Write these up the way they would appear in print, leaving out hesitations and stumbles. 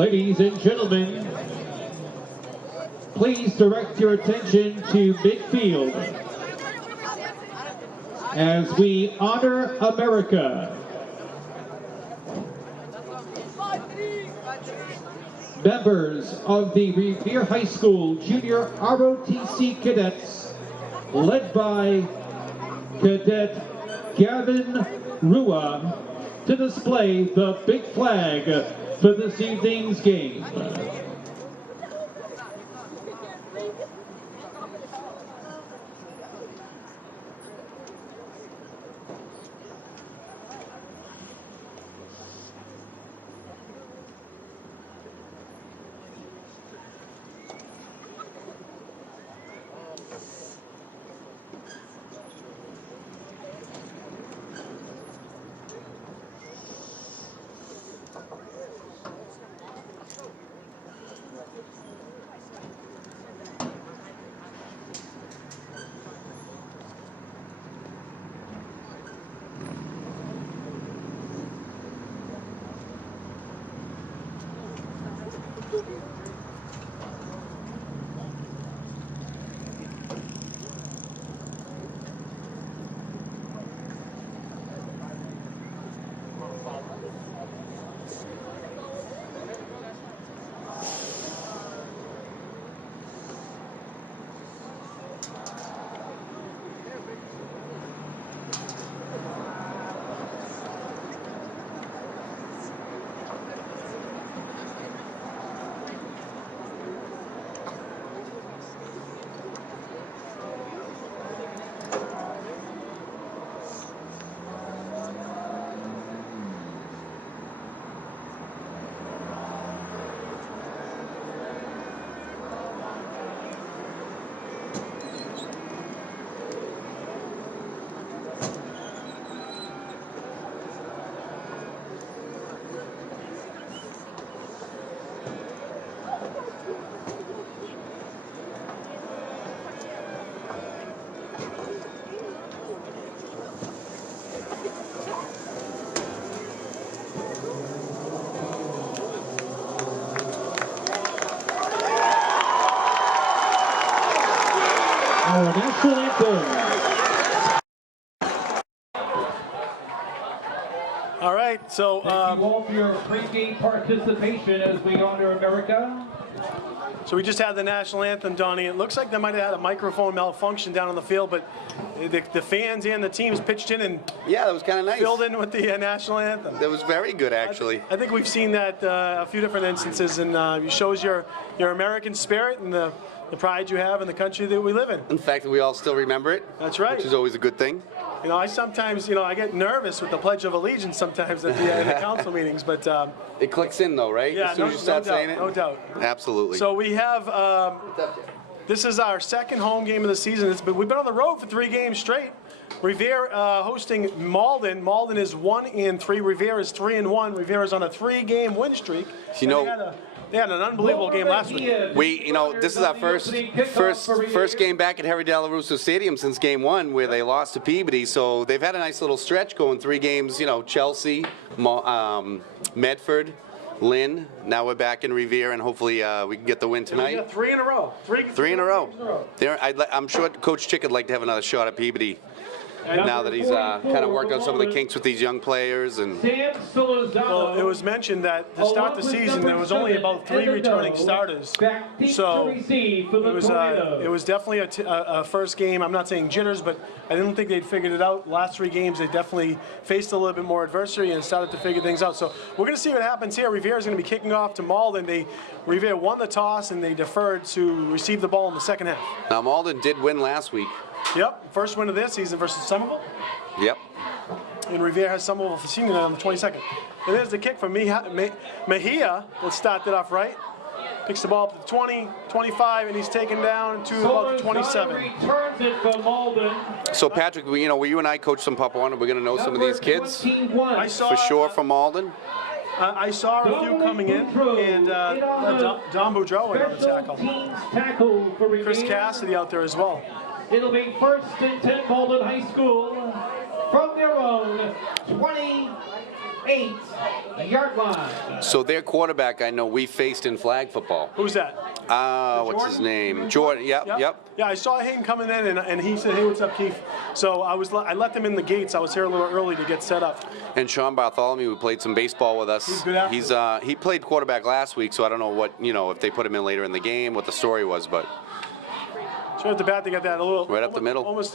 Ladies and gentlemen, please direct your attention to midfield as we honor America. Members of the Revere High School Junior ROTC Cadets, led by Cadet Gavin Rua, to display the big flag for this evening's game. Our national anthem. All right, so Thank you all for your pre-game participation as we honor America. So we just had the national anthem, Donnie. It looks like they might have had a microphone malfunction down on the field, but the fans and the teams pitched in and yeah, that was kind of nice. Filled in with the national anthem. That was very good, actually. I think we've seen that a few different instances, and it shows your American spirit and the pride you have in the country that we live in. In fact, we all still remember it. That's right. Which is always a good thing. You know, I sometimes, I get nervous with the Pledge of Allegiance sometimes at the council meetings, but it clicks in though, right? Yeah, as soon as you start saying it. No doubt. Absolutely. So we have. This is our second home game of the season. We've been on the road for 3 games straight. Revere hosting Malden. Malden is 1-3. Revere is 3-1. Revere is on a 3-game win streak. You know, they had an unbelievable game last week. This is our first game back at Harry Delarusso Stadium since game 1, where they lost to Peabody. So they've had a nice little stretch going 3 games. Chelsea, Medford, Lynn. Now we're back in Revere, and hopefully we can get the win tonight. We got 3 in a row. Three in a row. I'm sure Coach Chick would like to have another shot at Peabody. Now that he's kind of worked out some of the kinks with these young players. And well, it was mentioned that to start the season there was only about 3 returning starters, so it was definitely a first game. I'm not saying jitters, but I didn't think they'd figured it out. Last 3 games they definitely faced a little bit more adversity and started to figure things out. So we're going to see what happens here. Revere is going to be kicking off to Malden. Revere won the toss and they deferred to receive the ball in the second half. Now Malden did win last week. Yep, first win of this season versus Somerville. Yep. And Revere has Somerville for senior night on the 22nd. And there's the kick from Mejia. Let's start that off right. Picks the ball up to the 20, 25, and he's taken down to about the 27. Returns it from Malden. So Patrick, where you and I coach some Pop One, we're going to know some of these kids I saw, for sure from Malden. I saw a few coming in, and Don Boudreau in on the tackle. Chris Cassidy out there as well. It'll be 1st and 10 Malden High School from their own 20 28-yard line. So their quarterback, I know we faced in flag football. Who's that? What's his name? Jordan. Yep. Yeah, I saw him coming in, and he said, "Hey, what's up, Keith?" So I let them in the gates. I was here a little early to get set up. And Sean Bartholomew, who played some baseball with us. He's good athlete. He played quarterback last week, so I don't know what if they put him in later in the game, what the story was, but. So at the bat, they got that a little Right up the middle. Almost.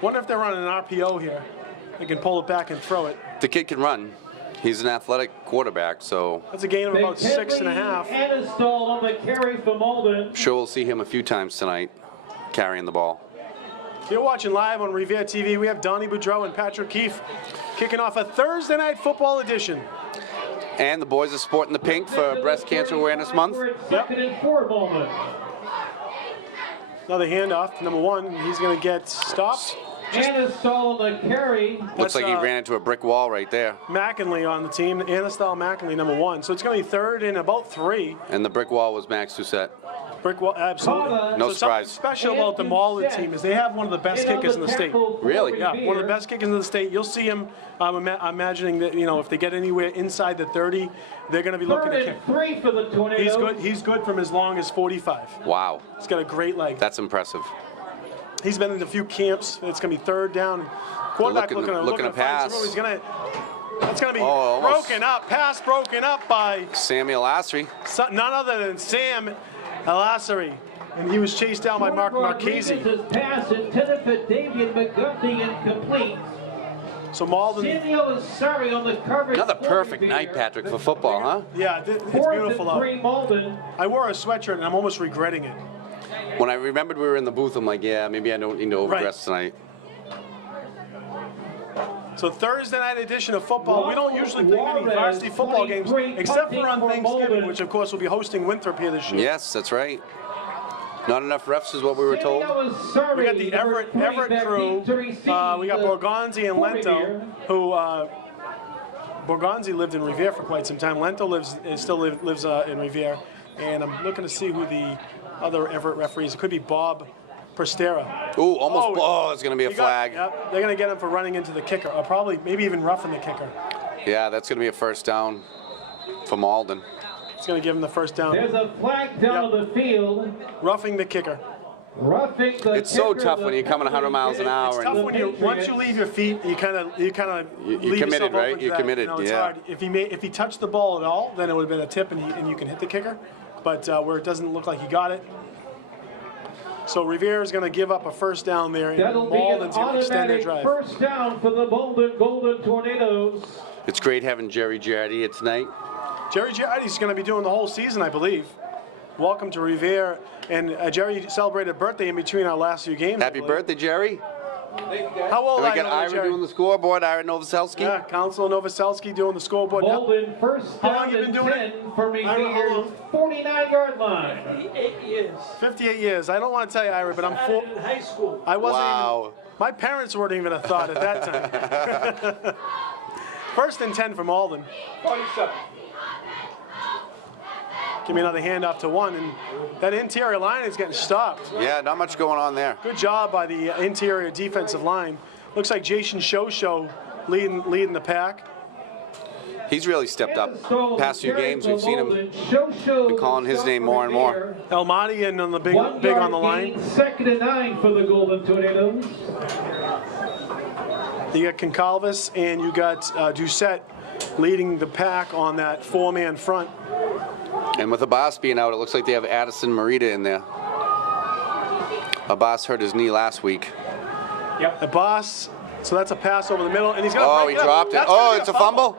Wonder if they're running an RPO here. They can pull it back and throw it. The kid can run. He's an athletic quarterback, so. That's a gain of about 6.5. Anistol on the carry for Malden. Sure, we'll see him a few times tonight, carrying the ball. You're watching live on Revere TV. We have Donnie Boudreau and Patrick Keefe kicking off a Thursday night football edition. And the boys are sporting the pink for Breast Cancer Awareness Month. Second and 4 Malden. Another handoff, number 1. He's going to get stopped. Anistol on the carry. Looks like he ran into a brick wall right there. McKinley on the team. Anistol McKinley, number 1. So it's going to be 3rd and about 3. And the brick wall was Max Doucette. Brick wall, absolutely. No so surprise. Something special about the Malden team is they have one of the best kickers in the state. Really? Yeah, one of the best kickers in the state. You'll see him. I'm imagining that if they get anywhere inside the 30, they're going to be looking to kick. 3rd and 3 for the Tornadoes. He's good. He's good from as long as 45. Wow. He's got a great leg. That's impressive. He's been in a few camps. It's going to be 3rd down. Quarterback looking to pass. He's going to. That's going to be almost. broken up. Pass broken up by Samuel Lassery. none other than Sam Lassery. And he was chased down by Mark Marchese. Pass intended for Davian McGuffey incomplete. So Malden. Samuel is sorry on the coverage. Another perfect night, Patrick, for football, huh? Yeah, it's 4th beautiful and out. 3 Malden. I wore a sweatshirt and I'm almost regretting it. When I remembered we were in the booth, I'm like, yeah, maybe I don't need to overdress tonight. So Thursday night edition of football. We don't usually play any varsity football games except for on Thanksgiving, which of course will be hosting Winthrop here this year. Yes, that's right. Not enough refs is what we were told. We got the Everett crew. We got Borgonzi and Lento, who Borgonzi lived in Revere for quite some time. Lento still lives in Revere, and I'm looking to see who the other Everett referees. It could be Bob Prestera. Ooh, almost. Oh, it's going to be a flag. Yep, they're going to get him for running into the kicker, or probably maybe even roughing the kicker. Yeah, that's going to be a first down for Malden. It's going to give him the first down. There's a flag down the field. Roughing the kicker. Roughing the It's so kicker, tough when you're coming 100 miles an hour. It's tough when once you leave your feet, you kind of leave committed, yourself right? open to You're that. committed, It's yeah. hard. If he touched the ball at all, then it would have been a tip, and you can hit the kicker. But where it doesn't look like he got it. So Revere is going to give up a first down there, and That'll be an Malden's going to extend their automatic drive. first down for the Golden Tornadoes. It's great having Jerry Giardi here tonight. Jerry Giardi's going to be doing the whole season, I believe. Welcome to Revere. And Jerry celebrated a birthday in between our last few games. Happy birthday, Jerry. How old And are we you, got Ira Jerry? doing the scoreboard, Ira Novoselsky. Yeah, Council Novoselsky doing the scoreboard. Malden first How long down you been and doing 10 it? from Revere's 49-yard line. 58 years. 58 years. I don't want to tell you, Ira, but I'm full. In high school. I wasn't Wow. even. My parents weren't even a thought at that time. First and 10 for Malden. 47. Give me another handoff to 1, and that interior line is getting stopped. Yeah, not much going on there. Good job by the interior defensive line. Looks like Jason Shosho leading the pack. He's really stepped up. Past few games, we've seen him been calling his name more and more. El Mahdi and on the big on the line. 2nd and 9 for the Golden Tornadoes. You got Concalves and you got Doucette leading the pack on that 4-man front. And with Abbas being out, it looks like they have Addison Marita in there. Abbas hurt his knee last week. Yep. The boss. So that's a pass over the middle, and he's going to Oh, break he it up. dropped it. That's gonna Oh, be it's a fumble?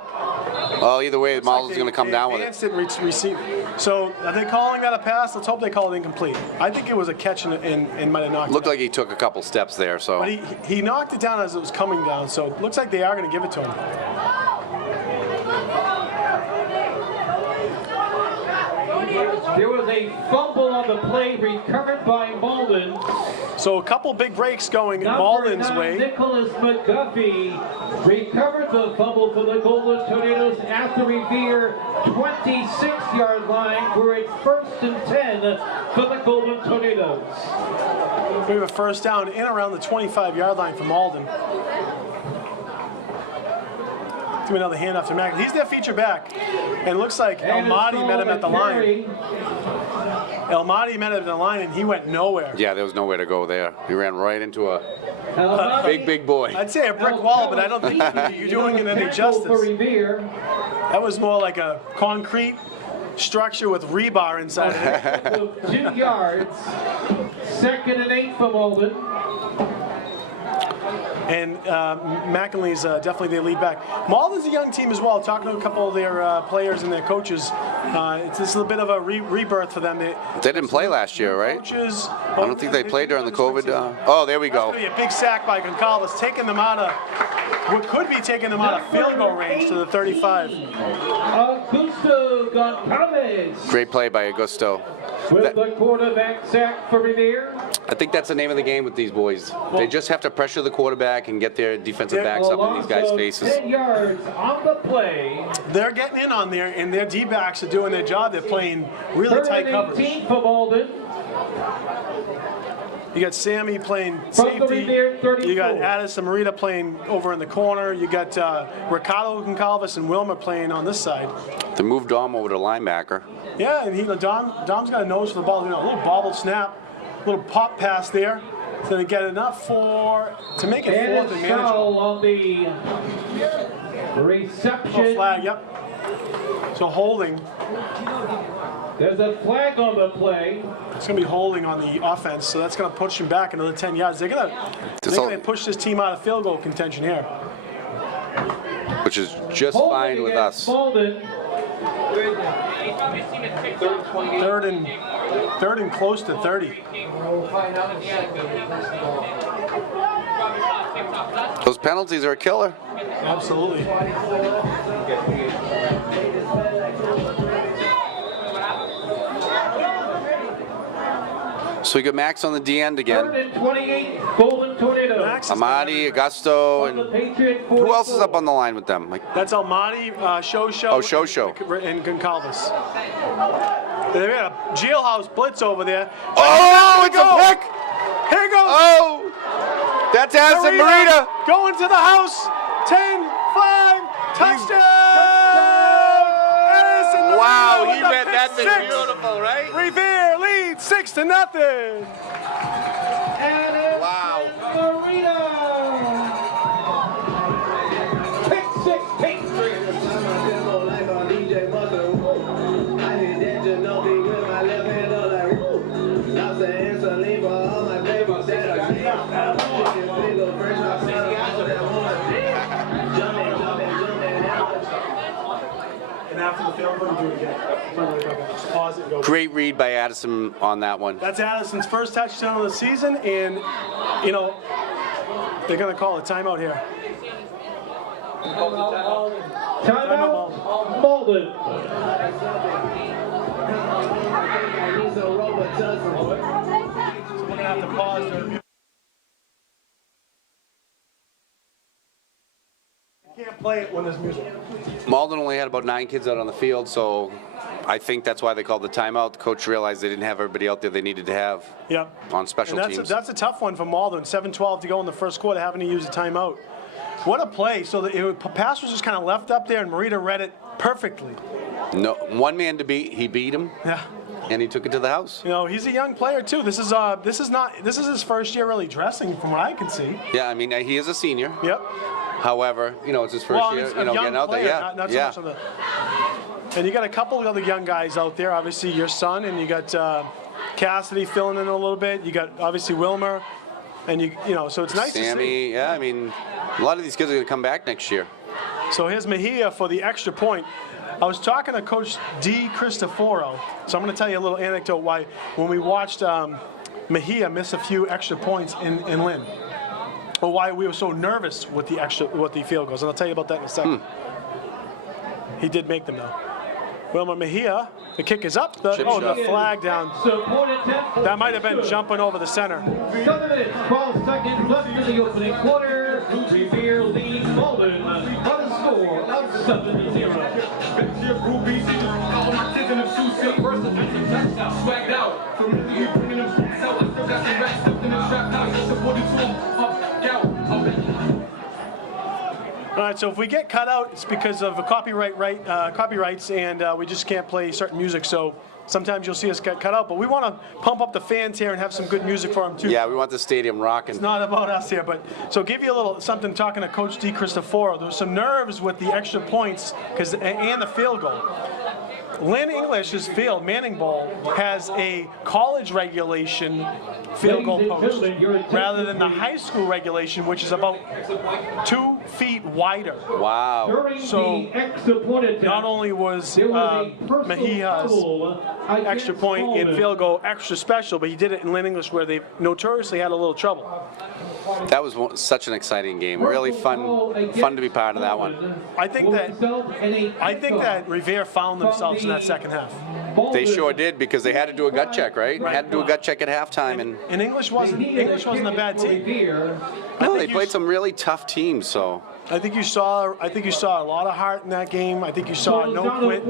Well, either way, Malden's going to come down with it. Advanced and receive. So are they calling that a pass? Let's hope they call it incomplete. I think it was a catch and might have knocked Looked it. like he took a couple steps there, so. But he knocked it down as it was coming down, so it looks like they are going to give it to him. There was a fumble on the play recovered by Malden. So a couple big breaks going Number Malden's 9, way. Nicholas McGuffey recovered the fumble for the Golden Tornadoes at the Revere 26-yard line. We're at 1st and 10 for the Golden Tornadoes. We have a first down in around the 25-yard line for Malden. Give me another handoff to Mac. He's their feature back. And it looks like Almaty met him at the line. Almaty met him at the line, and he went nowhere. Yeah, there was nowhere to go there. He ran right into a big boy. I'd say a brick wall, but I don't think you're doing it any justice. That was more like a concrete structure with rebar inside of it. 2 yards. 2nd and 8 for Malden. And McInley's definitely their lead back. Malden's a young team as well. Talking to a couple of their players and their coaches, it's a little bit of a rebirth for them. They didn't play last year, right? Coaches, I don't think they played during the COVID. Oh, there we go. That's gonna be a big sack by Goncalves, taking them out of what could be taking them out of field goal range to the 35. Augusto Goncalves. Great play by Augusto. With the quarterback sack for Revere. I think that's the name of the game with these boys. They just have to pressure the quarterback and get their defensive backs up in these guys' faces. 10 yards on the play. They're getting in on there, and their D-backs are doing their job. They're playing really tight coverage. 18 for Malden. You got Sammy playing safety. You got Addison Marita playing over in the corner. You got Ricardo Goncalves and Wilmer playing on this side. They moved Dom over to linebacker. Yeah, and Dom's got a nose for the ball. You know, a little bobble snap, little pop pass there. So they get enough to make it 4th and manageable. On the reception. Oh, flag, yep. So holding. There's a flag on the play. It's going to be holding on the offense, so that's going to push them back another 10 yards. They're going to push this team out of field goal contention here. Which is just fine with us. Malden. Third and close to 30. Those penalties are a killer. Absolutely. So we got Max on the D end again. 3rd and 28, Golden Tornado. Amadi, Augusto, and who else is up on the line with them? Like, That's Almaty, Shosho, and Goncalves. They got a jailhouse blitz over there. oh, it's a pick! Here it goes. Oh, that's Addison Marita. Going to the house. 10, 5, touchdown! Addison Marita Wow, with he the read pick that thing six. beautiful, right? Revere leads 6-0. Wow. Marita. Pick 6, pick 3. And after the field goal, you do it again. Pause it and go. Great read by Addison on that one. That's Addison's first touchdown of the season, and, you know, they're going to call a timeout here. Timeout, Malden. So we're going to have to pause. You can't play it when there's music. Malden only had about 9 kids out on the field, so I think that's why they called the timeout. The coach realized they didn't have everybody out there they needed to have on special and teams. That's a tough one for Malden. 7-12 to go in the first quarter, having to use a timeout. What a play. So the pass was just kind of left up there, and Marita read it perfectly. No, one man to beat, he beat him. Yeah. And he took it to the house. You know, he's a young player too. This is his first year really dressing, from what I can see. Yeah, I mean, he is a senior. Yep. However, you know, it's his first year, a young getting out player, there. not so much of the. And you got a couple of other young guys out there. Obviously, your son, and you got Cassidy filling in a little bit. You got obviously Wilmer, and you know, so it's nice to see. Sammy, yeah, I mean, a lot of these kids are going to come back next year. So here's Mejia for the extra point. I was talking to Coach D. Cristoforo, so I'm going to tell you a little anecdote why when we watched Mejia miss a few extra points in Lynn, or why we were so nervous with the field goals, and I'll tell you about that in a second. He did make them though. Wilmer Mejia, the kick is up. The flag down. That might have been jumping over the center. 7 minutes, 12 seconds left in the opening quarter. Revere leads Malden on a score of 7-0. All right, so if we get cut out, it's because of copyrights, and we just can't play certain music. So sometimes you'll see us get cut out, but we want to pump up the fans here and have some good music for them too. Yeah, we want the stadium rocking. It's not about us here, but so give you a little something talking to Coach D. Cristoforo. There was some nerves with the extra points and the field goal. Lynn English's field, Manning Bowl, has a college regulation field goal post rather than the high school regulation, which is about 2 feet wider. Wow. So not only was Mejia's extra point and field goal extra special, but he did it in Lynn English where they notoriously had a little trouble. That was such an exciting game. Really fun to be part of that one. I think that Revere found themselves in that second half. They sure did, because they had to do a gut check, right? They had to do a gut check at halftime, and English wasn't a bad team. no, they played some really tough teams. So I think you saw a lot of heart in that game. I think you saw no quit.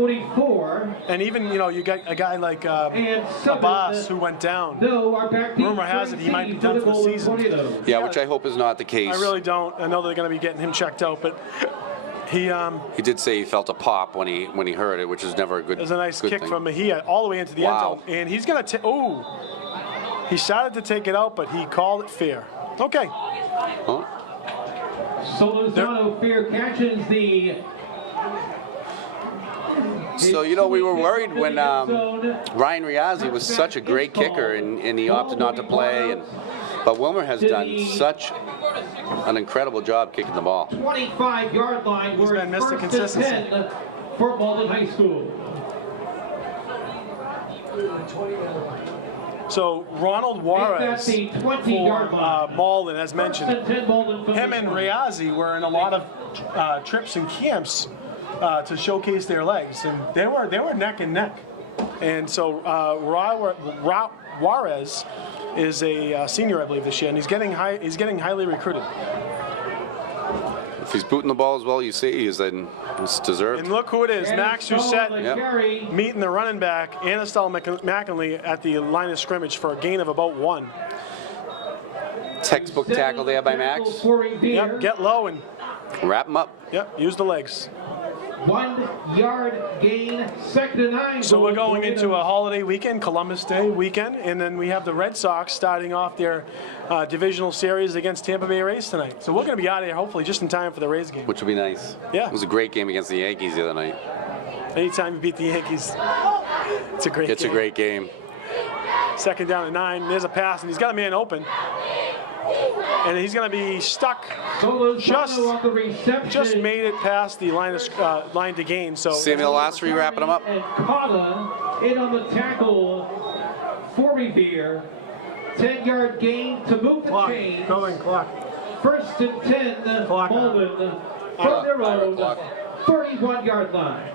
And even you got a guy like Abbas who went down. Rumor has it he might be done for the season. yeah, which I hope is not the case. I really don't. I know they're going to be getting him checked out, but he did say he felt a pop when he heard it, which is never a good. There's a nice good kick thing. from Mejia all the way into the end zone, and he's going to he started to take it out, but he called it fair. Okay. Huh? Solozano fair catches the. So, we were worried when Ryan Riazzi was such a great kicker and he opted not to play. But Wilmer has done such an incredible job kicking the ball. 25-yard line. He's been Mr. Consistency for Malden High School. So Ronald Juarez for Malden, as mentioned, him and Riazzi were in a lot of trips and camps to showcase their legs, and they were neck and neck. And so Juarez is a senior, I believe, this year, and he's getting highly recruited. If he's booting the ball as well, you see, then it's deserved. And look who it is, Max Doucette, Yep. meeting the running back, Anastal McInley, at the line of scrimmage for a gain of about 1. Textbook tackle there by Max. Yep, get low and Wrap him up. yep, use the legs. 1 yard gain, 2nd and 9. So we're going into a holiday weekend, Columbus Day weekend, and then we have the Red Sox starting off their divisional series against Tampa Bay Rays tonight. So we're going to be out of here hopefully just in time for the Rays game. Which would be nice. Yeah. It was a great game against the Yankees the other night. Anytime you beat the Yankees, it's a great game. It's a great game. 2nd down and 9. There's a pass, and he's got a man open. And he's going to be stuck. Just made it past the line to gain. So Samuel Lassery wrapping him up. And Cotta in on the tackle for Revere. 10-yard gain to move the chains. Clock. 1st and 10, Clock. Malden from their own 31-yard line.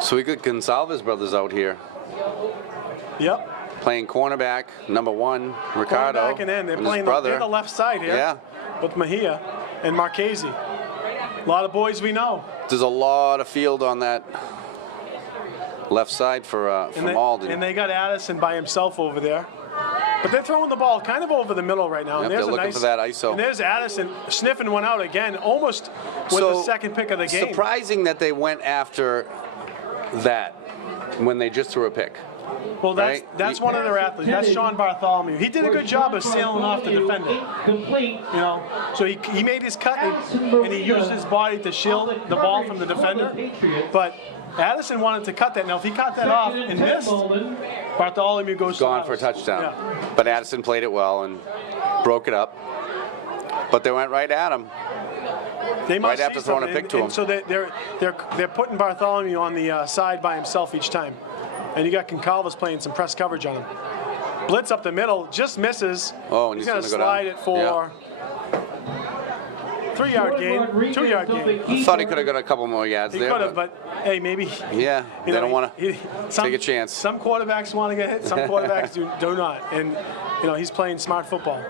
So we got Gonsalves brothers out here Yep. playing cornerback, number 1, Ricardo, Back and in. They're and playing his brother. they're the left side here. Yeah. With Mejia and Marchese. A lot of boys we know. There's a lot of field on that left side for Malden. And they got Addison by himself over there. But they're throwing the ball kind of over the middle right now. Yep, And there's they're looking for that ISO. And there's Addison sniffing one out again, almost with the second pick of the game. Surprising that they went after that when they just threw a pick. Well, right? that's one of their athletes. That's Sean Bartholomew. He did a good job of sailing off the defender. So he made his cut and he used his body to shield the ball from the defender. But Addison wanted to cut that. Now, if he cut that off and missed, Bartholomew goes gone for a touchdown. Yeah. But Addison played it well and broke it up. But they went right at him. They must right after see throwing a something. pick to him. So they're putting Bartholomew on the side by himself each time. And you got Concalves playing some press coverage on him. Blitz up the middle, just misses. Oh, and he's he's going to gonna go slide down. it for 3-yard gain, 2-yard gain. I thought he could have got a couple more yards He there. could have, but hey, maybe. Yeah, they don't want to take a chance. Some quarterbacks want to get hit, some quarterbacks do not. And, he's playing smart football.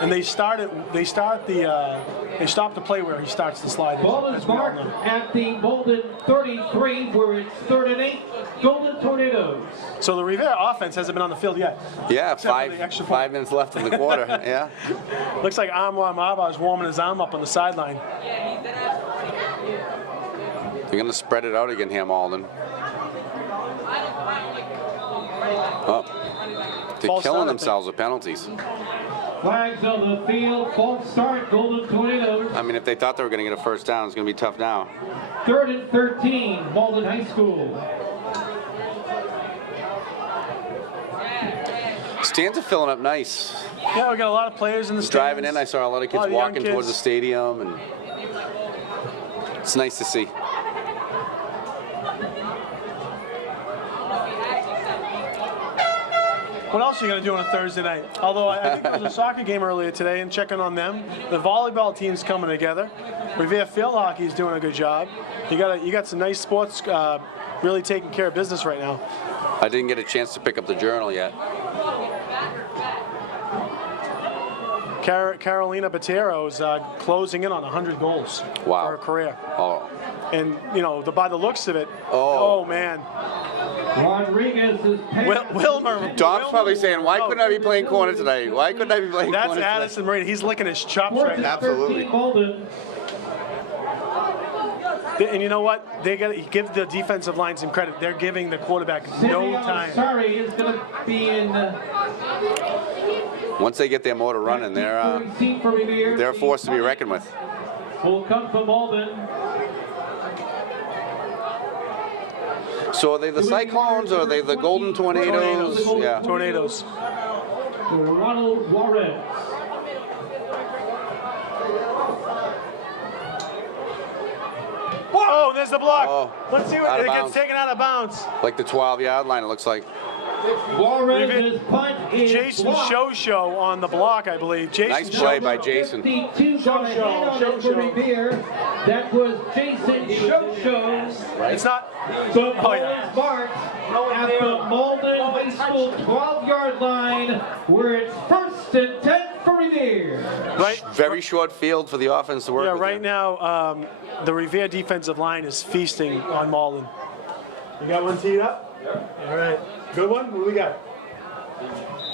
and they stopped the play where he starts the slide. Ball is marked at the Malden 33, where it's 3rd and 8, Golden Tornadoes. So the Revere offense hasn't been on the field yet. Yeah, Except for the 5 minutes left in the quarter. Yeah. Looks like Anwar Maba is warming his arm up on the sideline. They're going to spread it out again here, Malden. Oh, they're False killing start, themselves with penalties. Flags on the field, false start, Golden Tornadoes. I mean, if they thought they were going to get a first down, it's going to be tough now. 3rd and 13, Malden High School. Stands are filling up nice. Yeah, we got a lot of players in the stands. Driving in, I saw a lot of kids Lot of young walking towards the kids. stadium, and it's nice to see. What else are you going to do on a Thursday night? Although I think there was a soccer game earlier today and checking on them. The volleyball team's coming together. Revere field hockey is doing a good job. You got some nice sports really taking care of business right now. I didn't get a chance to pick up the journal yet. Carolina Botero is closing in on 100 goals Wow. for her career. Oh, And, you know, by the looks of it, Oh. oh man. Rodriguez is Wilmer. Dom's probably saying, why couldn't I be playing corner tonight? Why couldn't I be playing That's corner tonight? Addison Marina. He's licking his chops right now. Absolutely. Malden. And you know what? They got to give the defensive line some credit. They're giving the quarterback no time. Sorry, is going to be in. Once they get their motor running, they're a force to be reckoned with. Will come from Malden. So are they the Cyclones or are they the Golden Tornadoes? Yeah. Tornadoes. Ronald Juarez. Oh, there's the block. Oh, Let's see out what of it gets bounds. taken out of bounds. Like the 12-yard line, it looks like. Juarez's punt is Jason blocked. Show on the block, I believe. Jason Nice play by Show. Jason. 52 got a hand on it for Revere. That was Jason Show. It's not. The ball yeah. is marked at the Malden High School 12-yard line, where it's 1st and 10 for Revere. Right. Very short field for the offense to work Yeah, with. right here. now, the Revere defensive line is feasting on Malden. You got one teed up? All right. Good one? What do we got?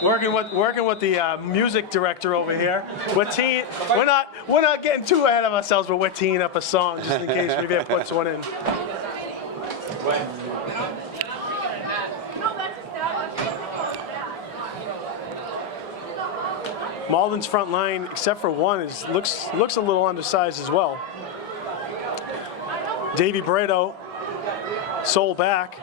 Working with the music director over here. We're not getting too ahead of ourselves, but we're teeing up a song just in case Revere puts one in. Malden's front line, except for one, looks a little undersized as well. Davey Barreto, sole back.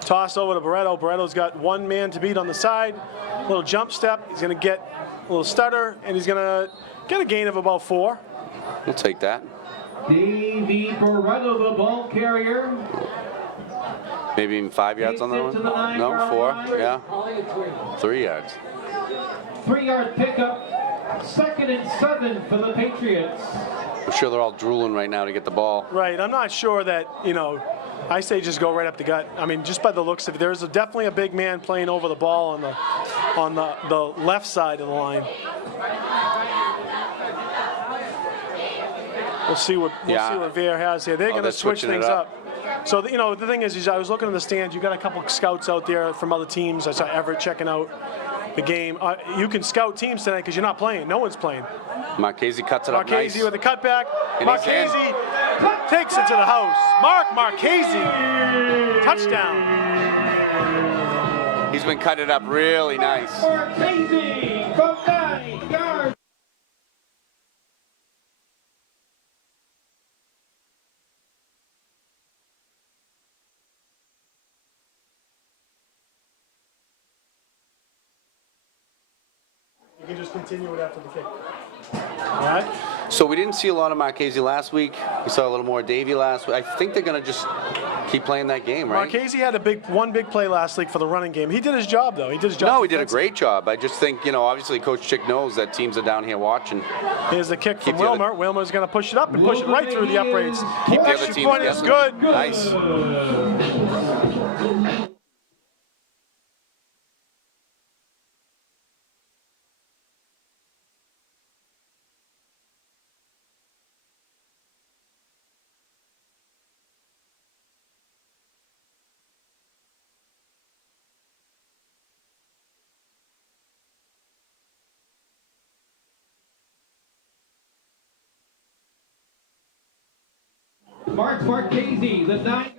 Toss over to Barreto. Barreto's got one man to beat on the side. Little jump step. He's going to get a little stutter, and he's going to get a gain of about 4. We'll take that. Davey Barreto, the ball carrier. Maybe even 5 yards on that Takes it to the one? No, 9-yard 4. line. Yeah. 3 yards. 3-yard pickup. 2nd and 7 for the Patriots. I'm sure they're all drooling right now to get the ball. Right. I'm not sure that, I say just go right up the gut. I mean, just by the looks of it, there's definitely a big man playing over the ball on the left side of the line. We'll see what Revere has here. They're going to they're switch switching it things up. up. So the thing is I was looking in the stands. You got a couple scouts out there from other teams. I saw Everett checking out the game. You can scout teams tonight because you're not playing. No one's playing. Marchese cuts it up Marchese nice. with a cutback. And he's in. Marchese takes it to the house. Marchese, touchdown. He's been cutting it up really nice. Marchese from 9 yards. You can just continue it after the kick. All right. So we didn't see a lot of Marchese last week. We saw a little more of Davey last week. I think they're going to just keep playing that game, right? Marchese had one big play last week for the running game. He did his job, though. He did his job. No, he did a great job. I just think, obviously Coach Chick knows that teams are down here watching. Here's the kick from Keep the other- Wilmer. Wilmer's going to push it up and push it right through the uprights. Keep the other Extra teams point is guessing. good. Nice. Mark Marchese, the 9.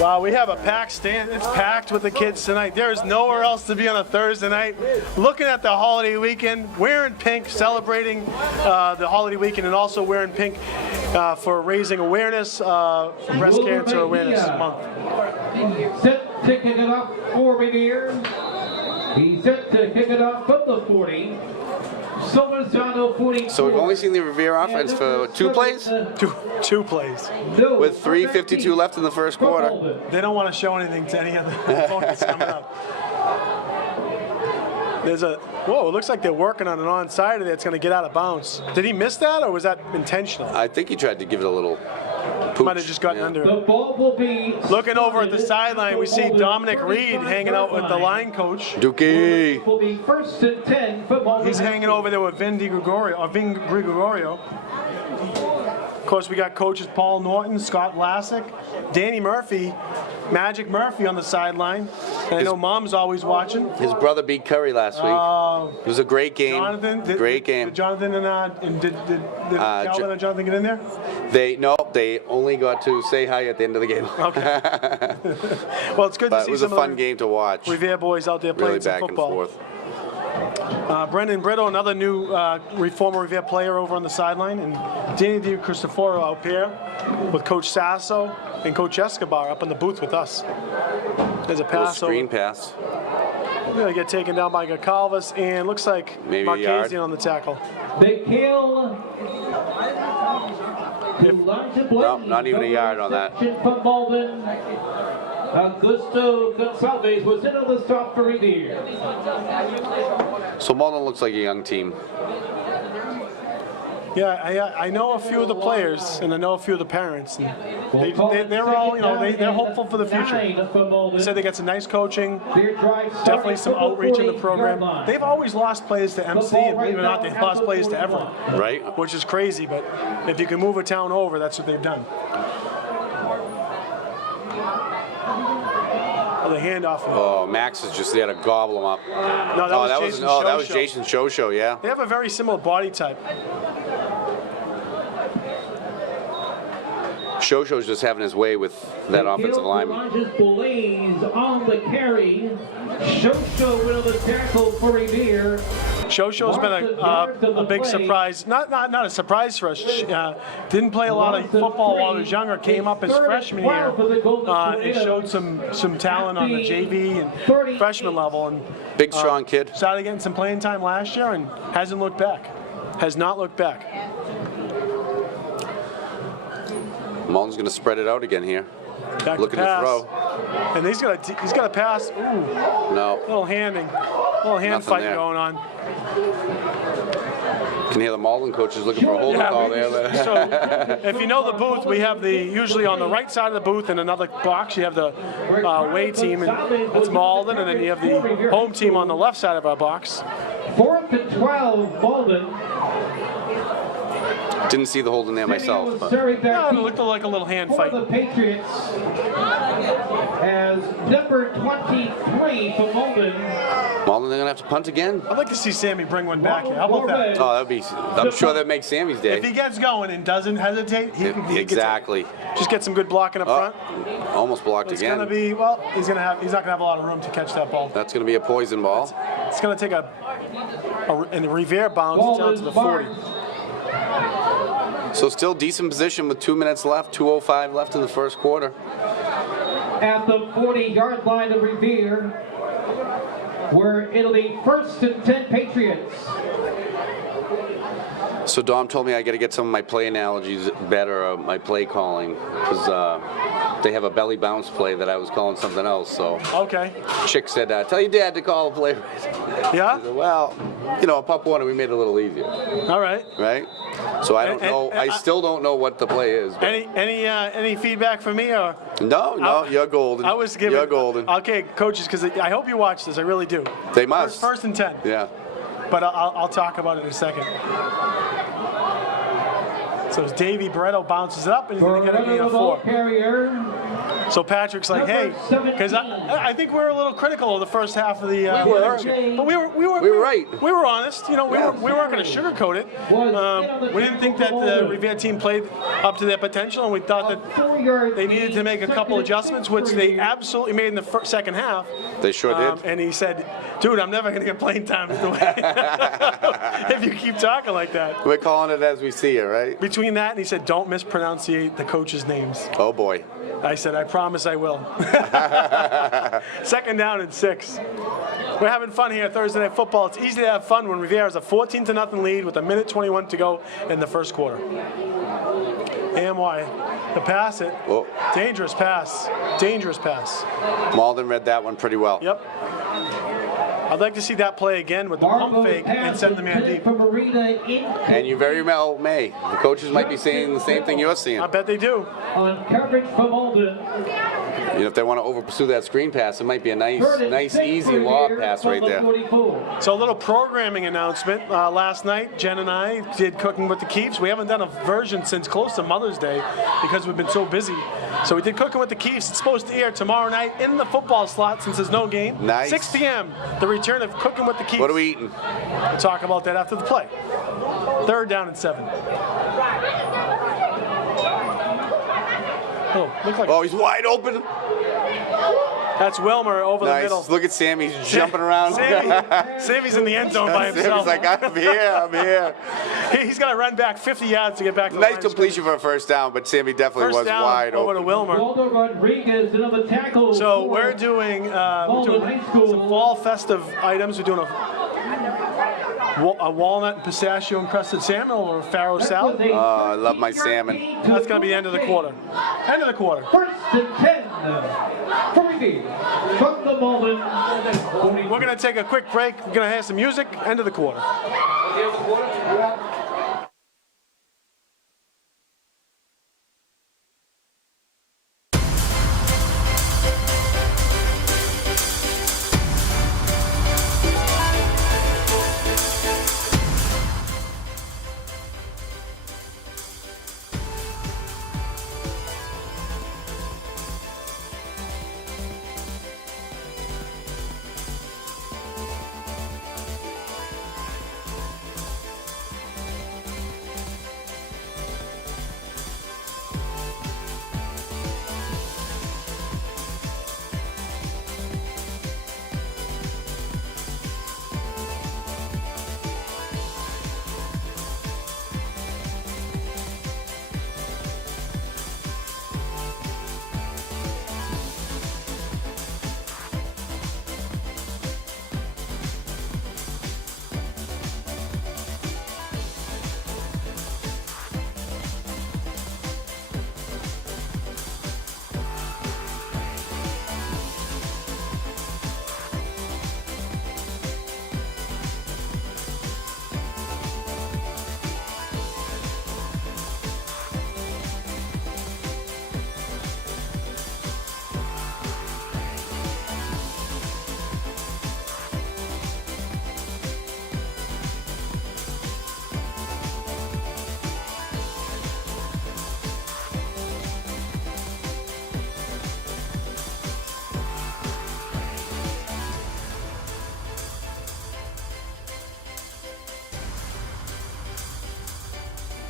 Wow, we have a packed stand. It's packed with the kids tonight. There is nowhere else to be on a Thursday night. Looking at the holiday weekend, wearing pink, celebrating the holiday weekend, and also wearing pink for raising awareness for Breast Cancer Awareness Month. Set to kick it off for Revere. He's set to kick it off from the 40. So we've only seen the Revere offense for 2 plays? Two plays. With 3:52 left in the first quarter. They don't want to show anything to any other opponents coming up. There's a, whoa, it looks like they're working on an onside that's going to get out of bounds. Did he miss that, or was that intentional? I think he tried to give it a little pooch. Might have just gotten under. The ball will be Looking over at the sideline, we see Dominic Reed hanging out with the line coach. Dookie. Will be 1st and 10 for Malden. He's hanging over there with Vin Gregorio. Of course, we got coaches Paul Norton, Scott Vlasic, Danny Murphy, Magic Murphy on the sideline. And I know Mom's always watching. His brother beat Curry last week. It was a great game. Jonathan, Great game. Did Jonathan and did Calvin and Jonathan get in there? They only got to say hi at the end of the game. Okay. Well, it's good to But see it was a some fun of game to watch. the Revere boys out there playing Really some back and football. forth. Brendan Brittle, another new former Revere player over on the sideline, and Danny DiCristoforo out there with Coach Sasso and Coach Escobar up in the booth with us. There's a Little pass screen over. pass. Going to get taken down by Gacalvis, and looks like Maybe a yard. Marchese on the tackle. Mikhail. No, not even a yard on that. From Malden. Augusto Gonçalves was in on the stop for Revere. So Malden looks like a young team. Yeah, I know a few of the players, and I know a few of the parents. And they're all, they're hopeful for the future. They said they got some nice coaching, definitely some outreach in the program. They've always lost players to MC, and believe it or not, they've lost players to Everett. Right. Which is crazy, but if you can move a town over, that's what they've done. The handoff. Oh, Max is just there to gobble him up. No, that was Jason Shosho, yeah. They have a very similar body type. Shosho's just having his way with that offensive lineman. Blaze on the carry. Shosho will the tackle for Revere. Shosho's been a big surprise. Not a surprise for us. Didn't play a lot of football while he was younger. Came up his freshman year and showed some talent on the JV and freshman level. And Big, strong kid. Started getting some playing time last year and hasn't looked back. Has not looked back. Malden's going to spread it out again here. Back Looking to throw. And he's got a pass. Ooh, No. little hand Nothing fighting there. going on. Can hear the Malden coaches looking for a holding call there. So if you know the booth, we have usually on the right side of the booth in another box, you have the away team, and that's Malden, and then you have the home team on the left side of our box. 4th and 12, Malden. Didn't see the holding there myself. But. Yeah, it looked like a little hand For fight. the Patriots as number 23 for Malden. Malden, they're going to have to punt again. I'd like to see Sammy bring one back here. How about that? Oh, that'd be. I'm sure that makes Sammy's day. If he gets going and doesn't hesitate, he can Exactly. just get some good blocking up front. Almost blocked It's again. gonna be he's not gonna have a lot of room to catch that ball. That's going to be a poison ball. It's gonna take and the Revere bounce down to the 40. So still decent position with 2 minutes left, 2:05 left in the first quarter. At the 40-yard line of Revere, where it'll be 1st and 10 Patriots. So Dom told me I got to get some of my play analogies better, my play calling, because they have a belly bounce play that I was calling something else. So Okay. Chick said, "Tell your dad to call a play." Yeah. I said, well, a Pop Warner, we made it a little easier, All right. right? So I don't And- know. I still don't know what the play is. But Any feedback for me or? no, you're golden. I was giving. You're golden. Okay, coaches, because I hope you watch this. I really do. They must. First and 10. Yeah. But I'll talk about it in a second. So Davey Barretto bounces it up, and he's going to get a gain of 4. So Patrick's like, hey, because I think we were a little critical of the first half of the but we were right. We were honest. You know, we weren't going to sugarcoat it. We didn't think that the Revere team played up to their potential, and we thought that they needed to make a couple adjustments, which they absolutely made in the second half. They sure did. And he said, dude, I'm never going to get playing time if you keep talking like that. We're calling it as we see it, right? Between that and he said, don't mispronunciate the coaches' names. Oh, boy. I said, I promise I will. Second down and 6. We're having fun here at Thursday Night Football. It's easy to have fun when Revere has a 14-0 lead with 1:21 to go in the first quarter. AMY, the pass it. Oh. Dangerous pass. Dangerous pass. Malden read that one pretty well. Yep. I'd like to see that play again with the pump fake and send the man deep. And you very well may. The coaches might be saying the same thing you're seeing. I bet they do. On coverage from Malden. You know, if they want to over pursue that screen pass, it might be a nice, easy lob pass right there. So a little programming announcement. Last night, Jen and I did Cooking with the Keeps. We haven't done a version since close to Mother's Day because we've been so busy. So we did Cooking with the Keeps. It's supposed to air tomorrow night in the football slot since there's no game. Nice. 6 p.m. The return of Cooking with the Keeps. What are we eating? We'll talk about that after the play. 3rd down and 7. Oh, look like Oh, he's wide open. that's Wilmer over the middle. Nice. Look at Sammy. He's jumping around. Sammy's in the end zone by himself. Sammy's like, I'm here. He's got to run back 50 yards to get back to the Nice line. completion for a first down, but Sammy definitely First was down wide over open. to Wilmer. Waldo Rodriguez, another tackle. So we're doing some fall festive items. We're doing a walnut and pistachio encrusted salmon or a farro salad. Oh, I love my salmon. That's going to be the end of the quarter. End of the quarter. 1st and 10 for Revere from the Malden. We're going to take a quick break. We're going to have some music. End of the quarter.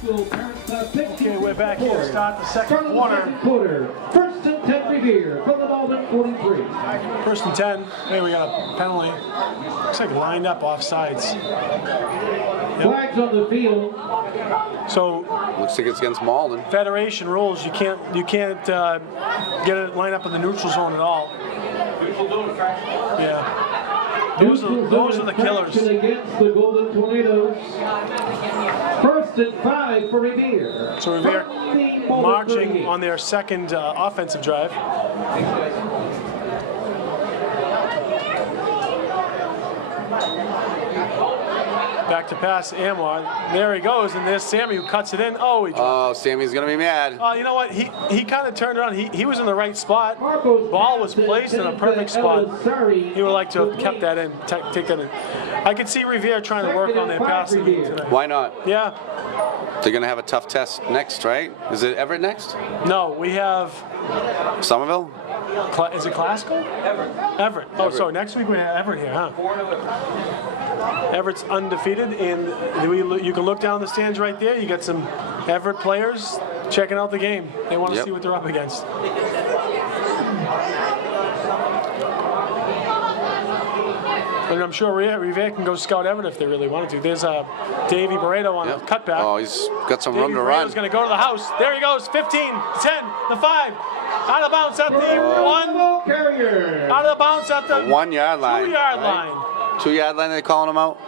Okay, we're back here to start the second quarter. 1st and 10 Revere from the Malden 43. 1st and 10. Hey, we got a penalty. Looks like lined up off sides. Flags on the field. So Looks like it's against Malden. Federation rules, you can't get it line up in the neutral zone at all. Yeah. Those are the killers. Against the Golden Tornadoes. 1st and 5 for Revere. So Revere marching on their second offensive drive. Back to pass, Amwad. There he goes, and there's Sammy who cuts it in. Oh, he dropped. Oh, Sammy's gonna be mad. You know what? He kind of turned around. He was in the right spot. Ball was placed in a perfect spot. He would like to have kept that in, take that in. I could see Revere trying to work on their passing game tonight. Why not? Yeah. They're going to have a tough test next, right? Is it Everett next? No, we have. Somerville? Is it Classical? Everett. Oh, so next week we have Everett here, huh? Everett's undefeated, and you can look down the stands right there. You got some Everett players checking out the game. They want to see what they're up against. And I'm sure Revere can go scout Everett if they really wanted to. There's Davey Barreto on a cutback. Oh, he's got some room to run. He's going to go to the house. There he goes. 15, 10, the 5. Out of bounds at the 1. Out of bounds at the 1 yard line. 2 yard line. 2 yard line, they're calling him out?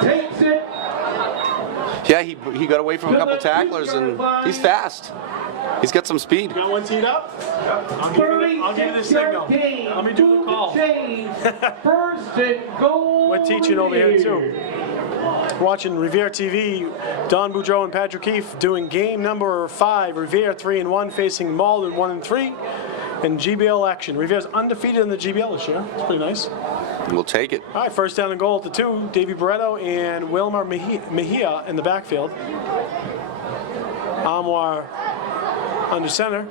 Takes it. Yeah, he got away from a couple tacklers, and he's fast. He's got some speed. Got one teed up? I'll give you the signal. Let me do the call. First and goal. We're teaching over here, too. Watching Revere TV, Don Boudreau and Patrick Keefe doing game number 5. Revere 3-1 facing Malden 1-3 in GBL action. Revere's undefeated in the GBL this year. It's pretty nice. We'll take it. All right, first down and goal at the 2. Davey Barreto and Wilmer Mejia in the backfield. Amwar under center.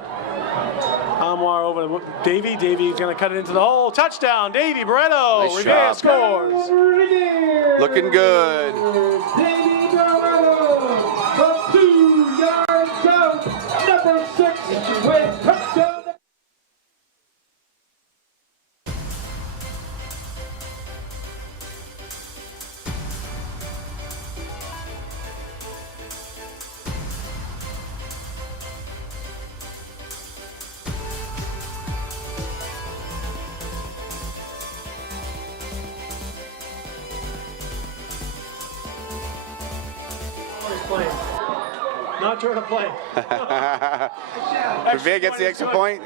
Amwar over to Davey. Davey's going to cut it into the hole. Touchdown, Davey Barreto. Nice Revere job. scores. Looking good. Davey Barreto from 2 yards out. Number 6 with touchdown. Not trying to play. Revere gets the extra point.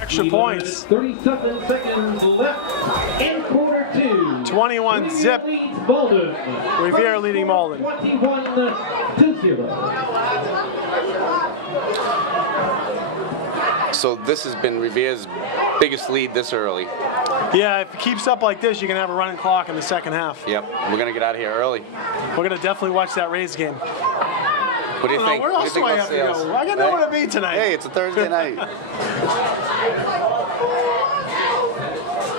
Extra points. 37 seconds left in quarter 2. 21 zip. Malden. Revere leading Malden. 21-0. So this has been Revere's biggest lead this early. Yeah, if it keeps up like this, you can have a running clock in the second half. Yep, we're going to get out of here early. We're going to definitely watch that Rays game. What do you think? Where else do I have to go? I got nowhere to be tonight. Hey, it's a Thursday night.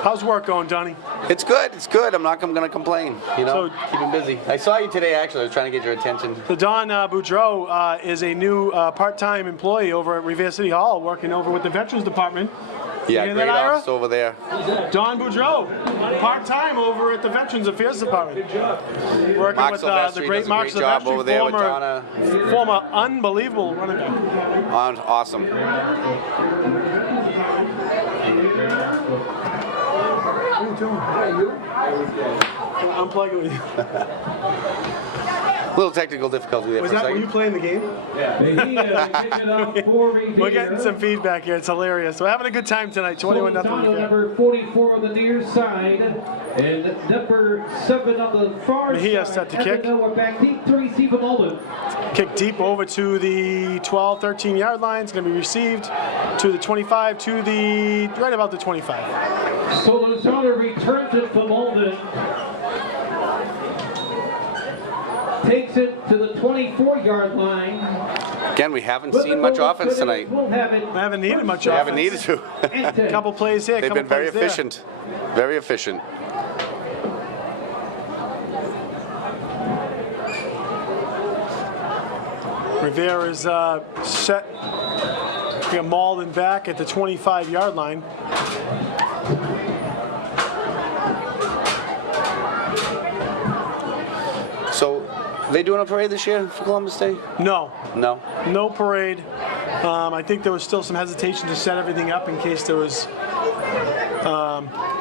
How's work going, Donnie? It's good. It's good. I'm not going to complain. You know, keeping busy. I saw you today, actually. I was trying to get your attention. The Don Boudreau is a new part-time employee over at Revere City Hall, working over with the Veterans Department. Yeah, great office over there. Don Boudreau, part-time over at the Veterans Affairs Department. Working Mark with Silvestri the great Mark job over there with Donna. Former unbelievable running back. Awesome. Unplugging with you. Little technical difficulty there. Was for a that second. when you playing the game? Yeah. We're getting some feedback here. It's hilarious. We're having a good time tonight. 21-0. Number 44 on the near side, and number 7 on the far Mejia side. set to kick. We're back deep to receive from Malden. Kick deep over to the 12, 13 yard line. It's going to be received to the 25, to the right about the 25. So Lozano returns it from Malden. Takes it to the 24-yard line. Again, we haven't seen much offense tonight. I haven't needed much We offense. haven't needed to. A couple plays here. They've been very efficient. Very efficient. Revere is set. We got Malden back at the 25-yard line. So, are they doing a parade this year for Columbus Day? No. No. No parade. I think there was still some hesitation to set everything up in case there was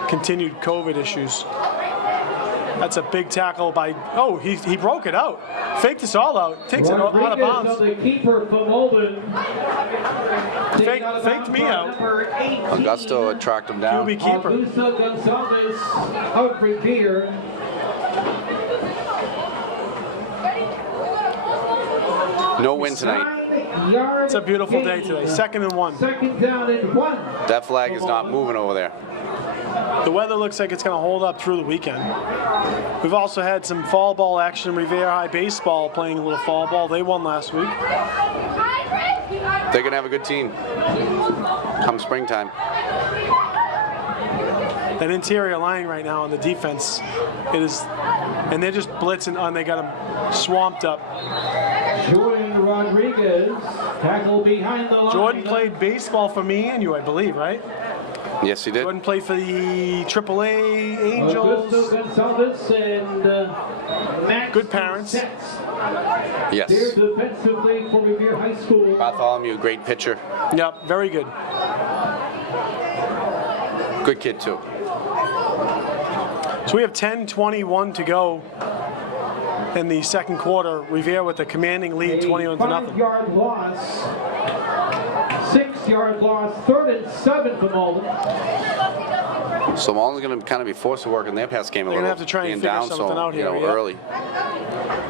continued COVID issues. That's a big tackle by, he broke it out. Faked us all out. Takes it out of bounds. The keeper from Malden. Faked me out. Augusto had tracked him down. QB keeper. Augusto Gonzalez of Revere. No win tonight. Yard It's a beautiful day gain. today. 2nd and 1. 2nd down and 1. That flag is not moving over there. The weather looks like it's going to hold up through the weekend. We've also had some fall ball action. Revere High baseball playing a little fall ball. They won last week. They're going to have a good team come springtime. That interior line right now on the defense, it is, and they're just blitzing on. They got them swamped up. Jordan Rodriguez, tackle behind the line. Jordan played baseball for me and you, I believe, right? Yes, he did. Jordan played for the AAA Augusto Angels. Gonzalez and Max Good parents. Sets. Yes. They're defensively for Revere High School. Bartholomew, great pitcher. Yep, very good. Good kid, too. So we have 10:21 to go in the second quarter. Revere with a commanding lead, 21 to nothing. 5-yard loss. 6-yard loss. 3rd and 7 for Malden. So Malden's going to kind of be forced to work in their pass game a They're little. gonna have to try and being figure down something so, out here, you know, yeah. early.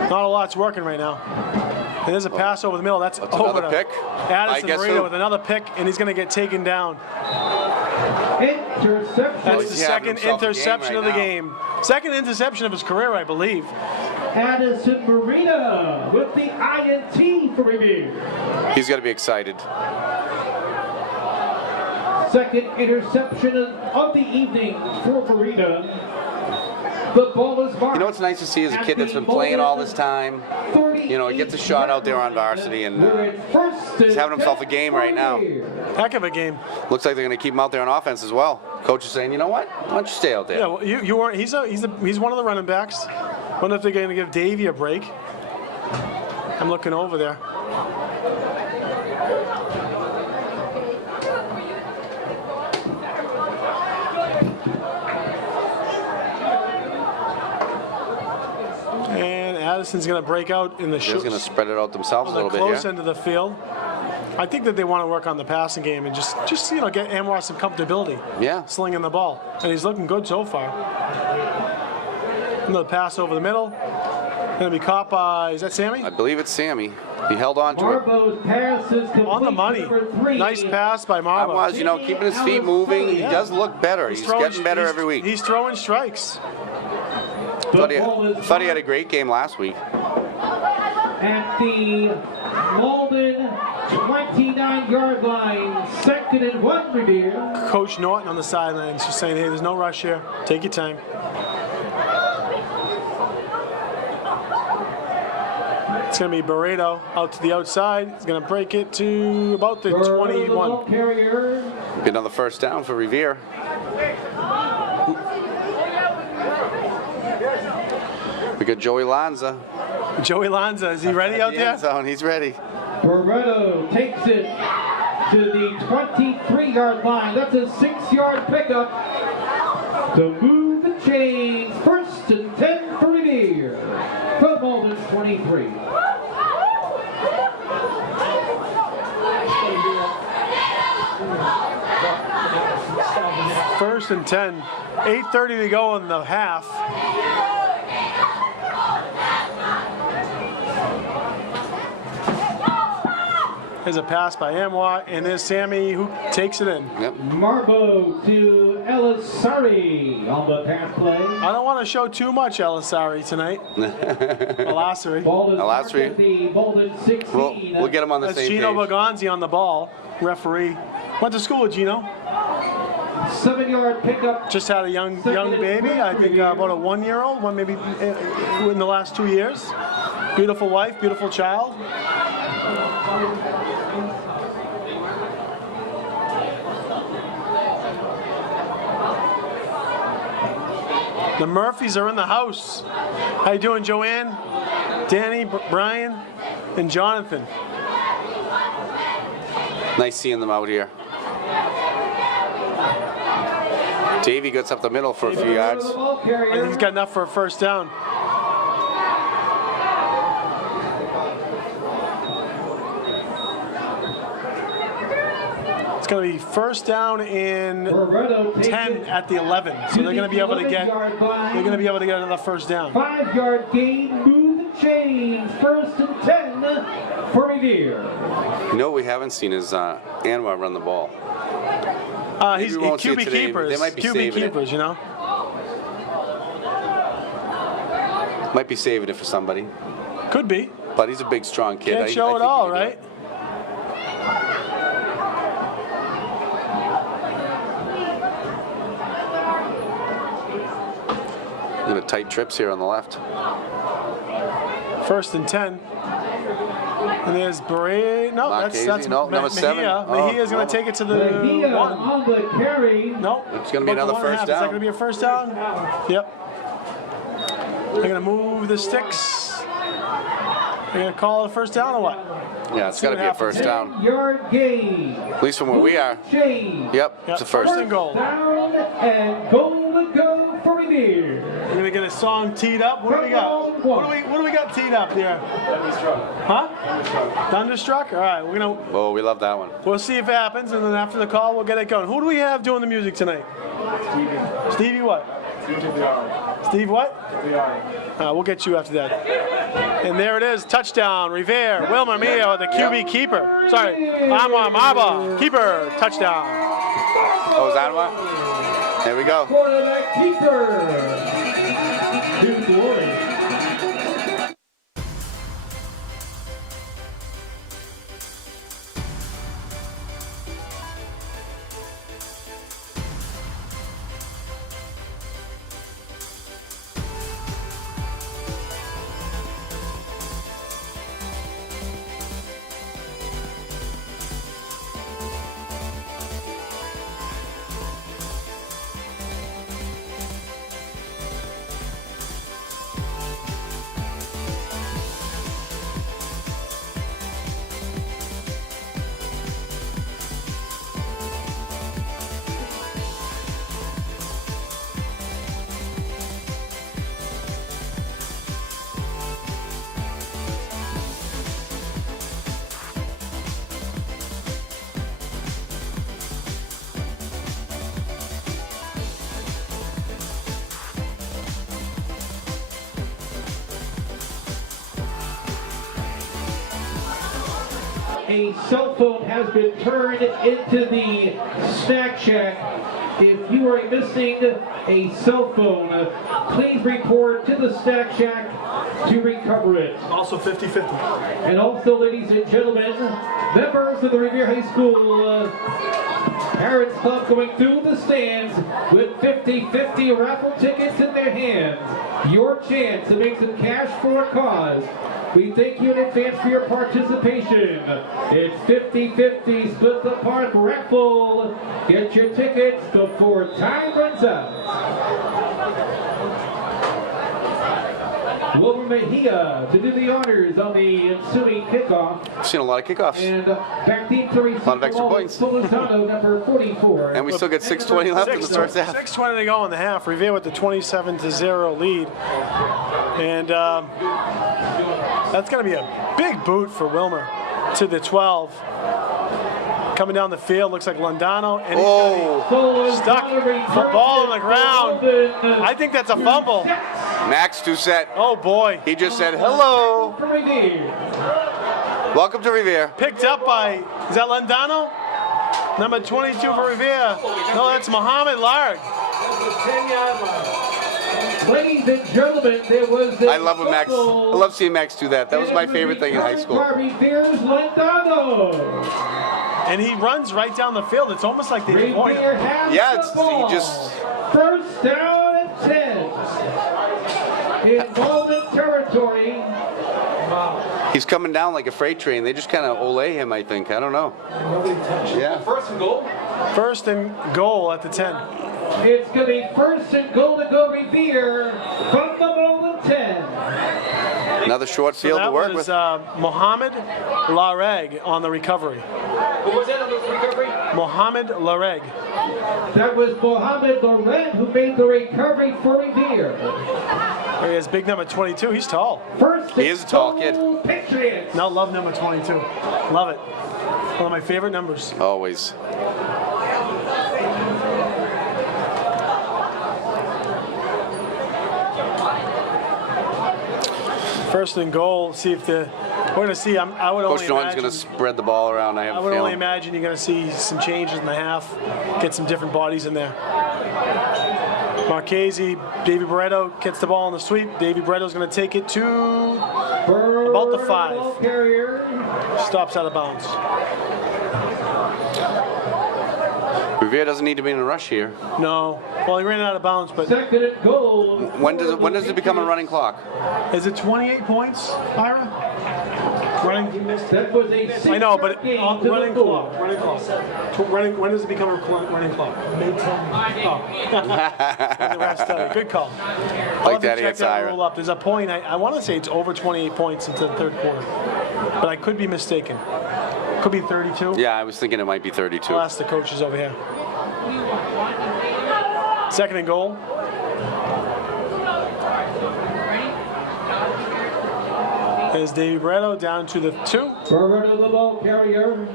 Not a lot's working right now. And there's a pass over the middle. That's over another to pick. Addison I guess Moreno who? with another pick, and he's going to get taken down. Interception. That's he's the having second himself a game interception right of the now. game. Second interception of his career, I believe. Addison Marina with the INT for Revere. He's got to be excited. Second interception of the evening for Marina. The ball is marked. You know what's nice to see is a kid that's been playing all this time. You know, he gets a shot out there on varsity, and he's having himself a game right now. Heck of a game. Looks like they're going to keep him out there on offense as well. Coach is saying, you know what? Why don't you stay out there? Yeah, well, you weren't. He's one of the running backs. Wonder if they're going to give Davey a break. I'm looking over there. And Addison's going to break out in the They're just going to spread it out themselves a on little the bit close here. end of the field. I think that they want to work on the passing game and just you know, get Amwar some comfortability. Yeah. Slinging the ball, and he's looking good so far. Another pass over the middle. Going to be caught by, is that Sammy? I believe it's Sammy. He held on to it. Marbo's pass is complete. On the money. Number 3. Nice pass by Marbo. Was, you know, keeping his feet moving. He does look better. He's getting better every week. He's throwing strikes. Thought he had a great game last week. At the Malden 29-yard line, 2nd and 1 Revere. Coach Norton on the sidelines just saying, hey, there's no rush here. Take your time. It's going to be Barreto out to the outside. He's going to break it to about the 21. Be another first down for Revere. We got Joey Lanza. Joey Lanza, is he ready out there? Zone. He's ready. Barreto takes it to the 23-yard line. That's a 6-yard pickup to move the chains. 1st and 10 for Revere from Malden 23. First and 10. 8:30 to go in the half. There's a pass by Amwat, and there's Sammy who takes it in. Yep. Marbo to Elisari on the pass play. I don't want to show too much Elisari tonight. Elisari. Ball is marked Elisari. at the Malden 16. We'll get him on the That's same Gino page. Baganzi on the ball. Referee. Went to school with Gino. 7-yard pickup. Just had a young baby. I think about a 1-year-old, one maybe in the last 2 years. Beautiful wife, beautiful child. The Murphys are in the house. How you doing, Joanne, Danny, Brian, and Jonathan? Nice seeing them out here. Davey gets up the middle for a few yards. And he's got enough for a first down. It's going to be first down in 10 at the 11. So they're going to be able to get another first down. 5-yard gain, move the chains. 1st and 10 for Revere. You know what we haven't seen is Anwar run the ball. He's we won't see it QB today, keepers. they might be QB saving it. keepers, you know. Might be saving it for somebody. Could be. But he's a big, strong kid. Can't I show think it he all, can do right? it. Look at the tight trips here on the left. 1st and 10. And there's Bray. No, Marchese, that's no, number 7. Mejia. Oh, Mejia's going no. to take it to the Mejia 1. on the carry. No. It's gonna be About the another 1.5. first Is that down. going to be a first down? Yep. They're going to move the sticks. They're going to call it a first down or what? Yeah, it's got to be a first down. 10-yard gain. At least from where we are. James. Yep, it's a first. and goal. Down and goal to go for Revere. We're going to get a song teed up. What do we got? What do we got teed up here? Huh? Thunderstruck? All right, we're going to... Oh, we love that one. We'll see if it happens, and then after the call, we'll get it going. Who do we have doing the music tonight? Stevie what? Steve what? We'll get you after that. And there it is, touchdown, Revere, Wilmer Mia, the QB keeper. Sorry, Anwar Marba, keeper, touchdown. Oh, is that one? There we go. Quarterback keeper. To glory. A cell phone has been turned into the snack shack. If you are missing a cell phone, please report to the snack shack to recover it. Also 50-50. And also, ladies and gentlemen, members of the Revere High School Parents Club going through the stands with 50-50 raffle tickets in their hands. Your chance to make some cash for a cause. We thank you in advance for your participation. It's 50-50 split the park raffle. Get your tickets before time runs out. Wilmer Mejia to do the honors on the ensuing kickoff. I've seen a lot of kickoffs. And back deep to receive A lot of extra points. Solizano, number 44. And we still get 6:20 left in the first half. 6:20 to go in the half. Revere with the 27-0 lead. And that's going to be a big boot for Wilmer to the 12. Coming down the field, looks like Londano, and he's gonna be stuck. The ball on the ground. I think that's a fumble. Max Doucette. Oh boy. He just said hello. Welcome to Revere. Picked up by, is that Londano? Number 22 for Revere. No, that's Mohammed Larg. 10-yard line. Ladies and gentlemen, there was I love when Max. I love seeing Max do that. That was my favorite thing in high school. Revere's Londano. And he runs right down the field. It's almost like they avoid Revere him. has Yeah, the it's ball. he just. First down and 10. In Malden territory. He's coming down like a freight train. They just kind of ole him, I think. I don't know. Nobody touched it. Yeah. First and goal. First and goal at the 10. It's going to be first and goal to go Revere from the Malden 10. Another short So field that to work was with. Mohammed Lareg on the recovery. What was that on the recovery? Mohammed Lareg. That was Mohammed Loren who made the recovery for Revere. There he is, big number 22. He's tall. First He is a tall kid. Patriots. Now love number 22. Love it. One of my favorite numbers. Always. First and goal. See if the going to see. I would Coach only Norton's imagine. going to spread the ball around. I have I a would only feeling. imagine you're going to see some changes in the half, get some different bodies in there. Marchese, Davey Barreto gets the ball in the sweep. Davey Barreto's going to take it to about the 5. Stops out of bounds. Revere doesn't need to be in a rush here. No. Well, he ran out of bounds, but Second and goal. When does it become a running clock? is it 28 points, Ira? Running. That was a I know, but six-yard gain to running the clock. goal. Running clock. When does it become a running clock? Oh. The rest of it. Good call. I'll have to that check answer, that Ira. rule up. There's a point. I want to say it's over 28 points into the third quarter, but I could be mistaken. Could be 32. Yeah, I was thinking it might be 32. I'll ask the coaches over here. Second and goal. There's Davey Barreto down to the 2. Barreto, the ball carrier.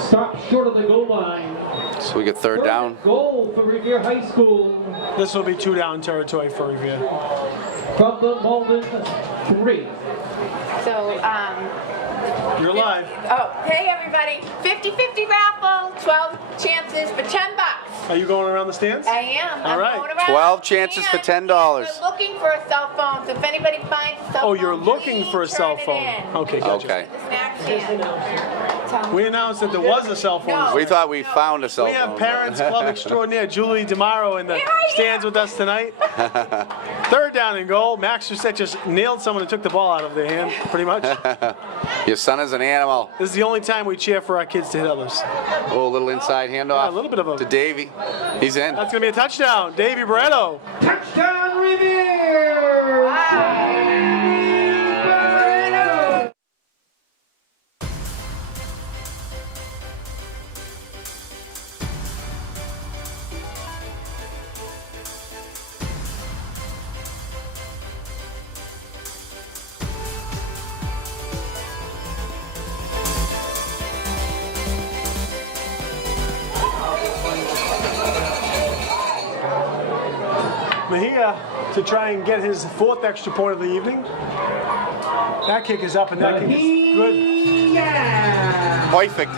Stop short of the goal line. So we get third down. Goal for Revere High School This will be 2 down territory for Revere. from the Malden 3. So, You're live. oh, hey everybody, 50-50 raffle, 12 chances for $10. Are you going around the stands? I am. All I'm right. going around 12 chances for $10. We're looking for a cell phone, so if anybody finds a cell phone, Oh, you're looking please for a cell turn it phone. in. Okay, gotcha. Okay. The snack stand. Tell 'em. We announced that there was a cell phone. No. We thought we found a cell We phone. have Parents Club Extraordinaire Julie DeMaro in the stands with us tonight. Third down and goal. Max Doucette just nailed someone and took the ball out of their hand, pretty much. Your son is an animal. This is the only time we cheer for our kids to hit others. Oh, a little inside handoff Yeah, a little bit of a- to Davey. He's in. That's going to be a touchdown. Davey Barreto. Touchdown Revere! Mejia to try and get his 4th extra point of the evening. That kick is up and that kick is good. Yeah! Perfect.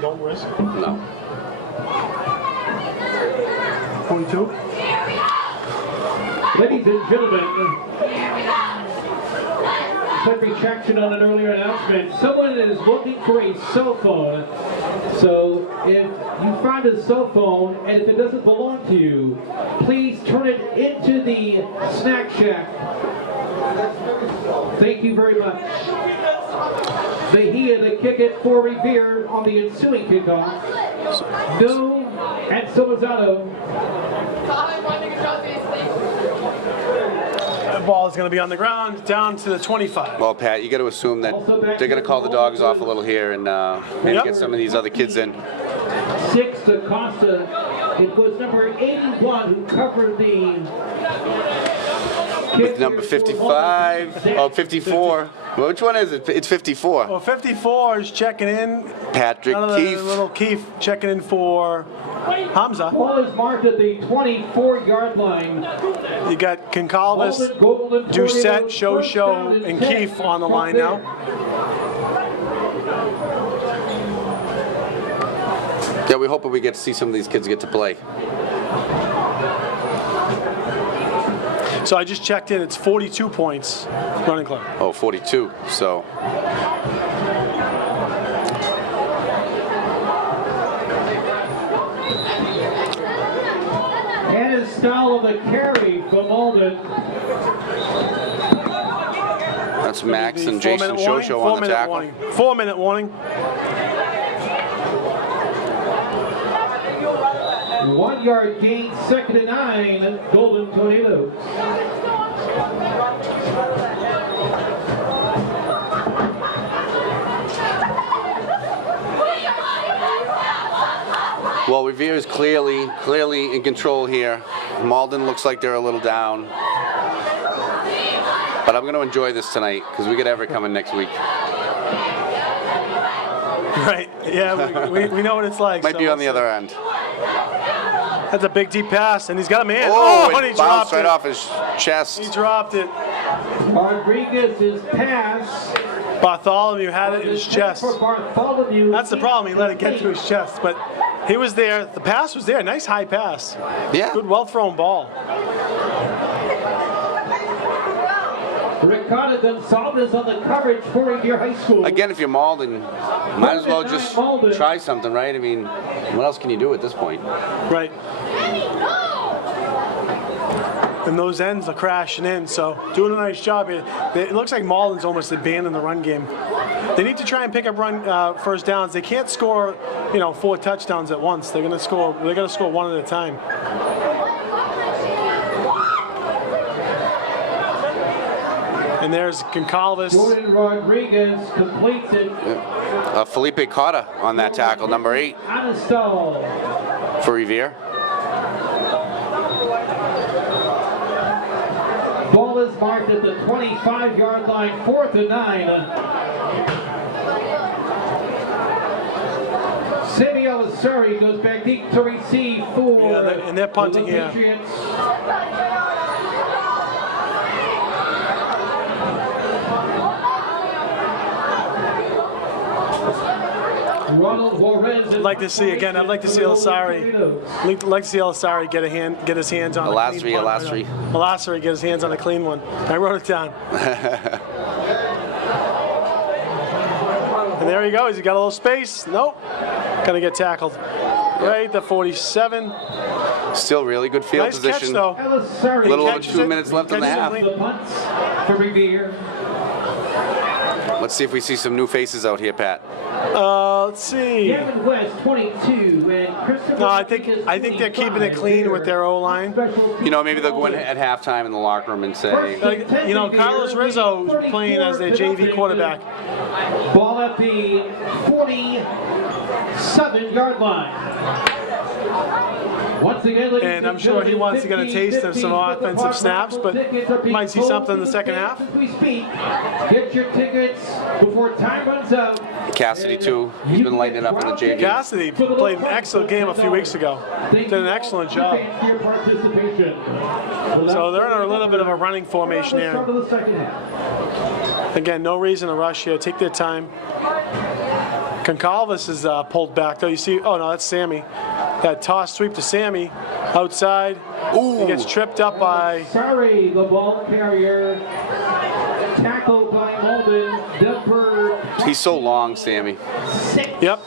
Don't risk. No. 42. Ladies and gentlemen, quick retraction on an earlier announcement. Someone is looking for a cell phone. So if you find a cell phone and if it doesn't belong to you, please turn it into the snack shack. Thank you very much. Mejia to kick it for Revere on the ensuing kickoff. No, and Salazado. The ball is going to be on the ground, down to the 25. Well, Pat, you got to assume that they're going to call the dogs off a little here and maybe Yep. get some of these other kids in. 6 Acosta. It was number 81 who covered the With number 55, oh, 54. Well, which one is it? It's 54. Well, 54 is checking in. Patrick Another Keefe. little Keefe checking in for Hamza. Ball is marked at the 24-yard line. You got Concalves, Malden, Golden, Doucette, Tornadoes, Show first Show, down and 10 Keefe on the from line there. now. Yeah, we're hoping we get to see some of these kids get to play. So I just checked in. It's 42 points, running club. Oh, 42. So. And his style of the carry from Malden. That's Max and Jason Shosho on the tackle. 4-minute warning. 1 yard gain, 2nd and 9, Golden Tornadoes. Well, Revere is clearly in control here. Malden looks like they're a little down. But I'm going to enjoy this tonight because we get Everett coming next week. Right. Yeah, we know what it's like. Might be on the other end. That's a big deep pass, and he's got a man. Oh, and it he bounced dropped right it. off his chest. He dropped it. Rodriguez's pass. Bartholomew had it in his chest. For Bartholomew. That's the problem. He let it get to his chest, but he was there. The pass was there. Nice high pass. Yeah. Good, well thrown ball. Ricardo Gonzalez on the coverage for Revere High School. Again, if you're Malden, might as well just try something, right? I mean, what else can you do at this point? Right. And those ends are crashing in, so doing a nice job here. It looks like Malden's almost abandoned the run game. They need to try and pick up first downs. They can't score, 4 touchdowns at once. They're gonna score one at a time. And there's Goncalves. Jordan Rodriguez completes it. Felipe Cotta on that tackle, number 8 Anastal. for Revere. Ball is marked at the 25-yard line, 4th and 9. Sammy Elisari goes back deep to receive for and they're punting the here. Patriots. Ronald Juarez. I'd like to see again. I'd like to see Elisari. I'd like to see Elisari get his hands on Elisari get his hands on a clean one. I wrote it down. And there he goes. He got a little space. Nope. Gonna get tackled. Right, the 47. Still really good field Nice position. catch, though. A little over 2 minutes left in the half. The punts for Revere. Let's see if we see some new faces out here, Pat. Let's see. Gavin West, 22, and Christopher. No, I think they're keeping it clean with their O-line. Maybe they'll go in at halftime in the locker room and say, Carlos Rizzo is playing as their JV quarterback. Ball at the 47-yard line. Once again, And I'm sure he wants to get a taste of some offensive snaps, but might see something in the second half. As we speak, get your tickets before time runs out. Cassidy too. He's been lighting it up in the JV. Cassidy played an excellent game a few weeks ago. Did an excellent job. So they're in a little bit of a running formation here. Again, no reason to rush here. Take their time. Goncalves is pulled back though. You see, oh no, that's Sammy. That toss sweep to Sammy outside. Ooh. He gets tripped up by. Sorry, the ball carrier. Tackled by Malden. He's so long, Sammy. 6. Yep.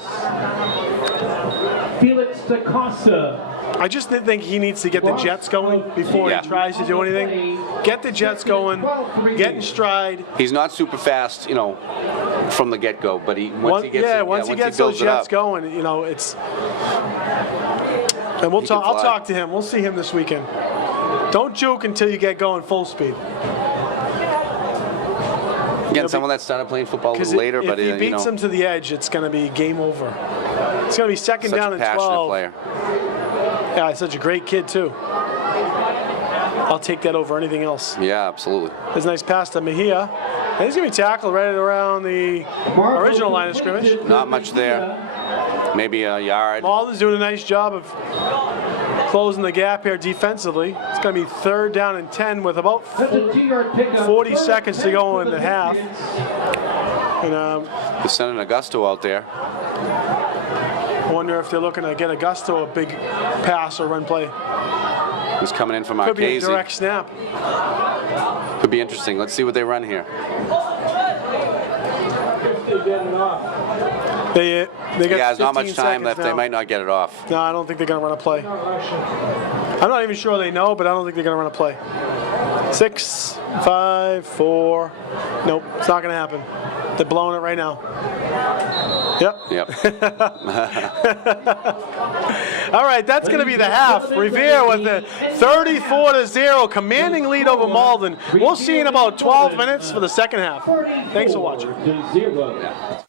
Felix DaCosta. I just think he needs to get the Jets going before he tries to do anything. Get the Jets going, get in stride. He's not super fast, from the get-go, but once he gets those Jets going, it's. And we'll talk. I'll talk to him. We'll see him this weekend. Don't juke until you get going full speed. Again, someone that started playing football a little later, but if he beats him to the edge, it's going to be game over. It's going to be second down and 12. Such a passionate player. Yeah, he's such a great kid too. I'll take that over anything else. Yeah, absolutely. There's a nice pass to Mejia. And he's going to be tackled right around the original line of scrimmage. Not much there. Maybe a yard. Malden's doing a nice job of closing the gap here defensively. It's going to be 3rd down and 10 with about 40 seconds to go in the half. And They're sending Augusto out there. I wonder if they're looking to get Augusto a big pass or run play. Who's coming in from Could be a Marchese. direct snap. Could be interesting. Let's see what they run here. They got Yeah, there's not much 15 time seconds left. now. They might not get it off. No, I don't think they're going to run a play. I'm not even sure they know, but I don't think they're going to run a play. 6, 5, 4. Nope, it's not going to happen. They're blowing it right now. Yep. Yep. All right, that's going to be the half. Revere with a 34-0 commanding lead over Malden. We'll see you in about 12 minutes for the second half. Thanks for watching. 44-0.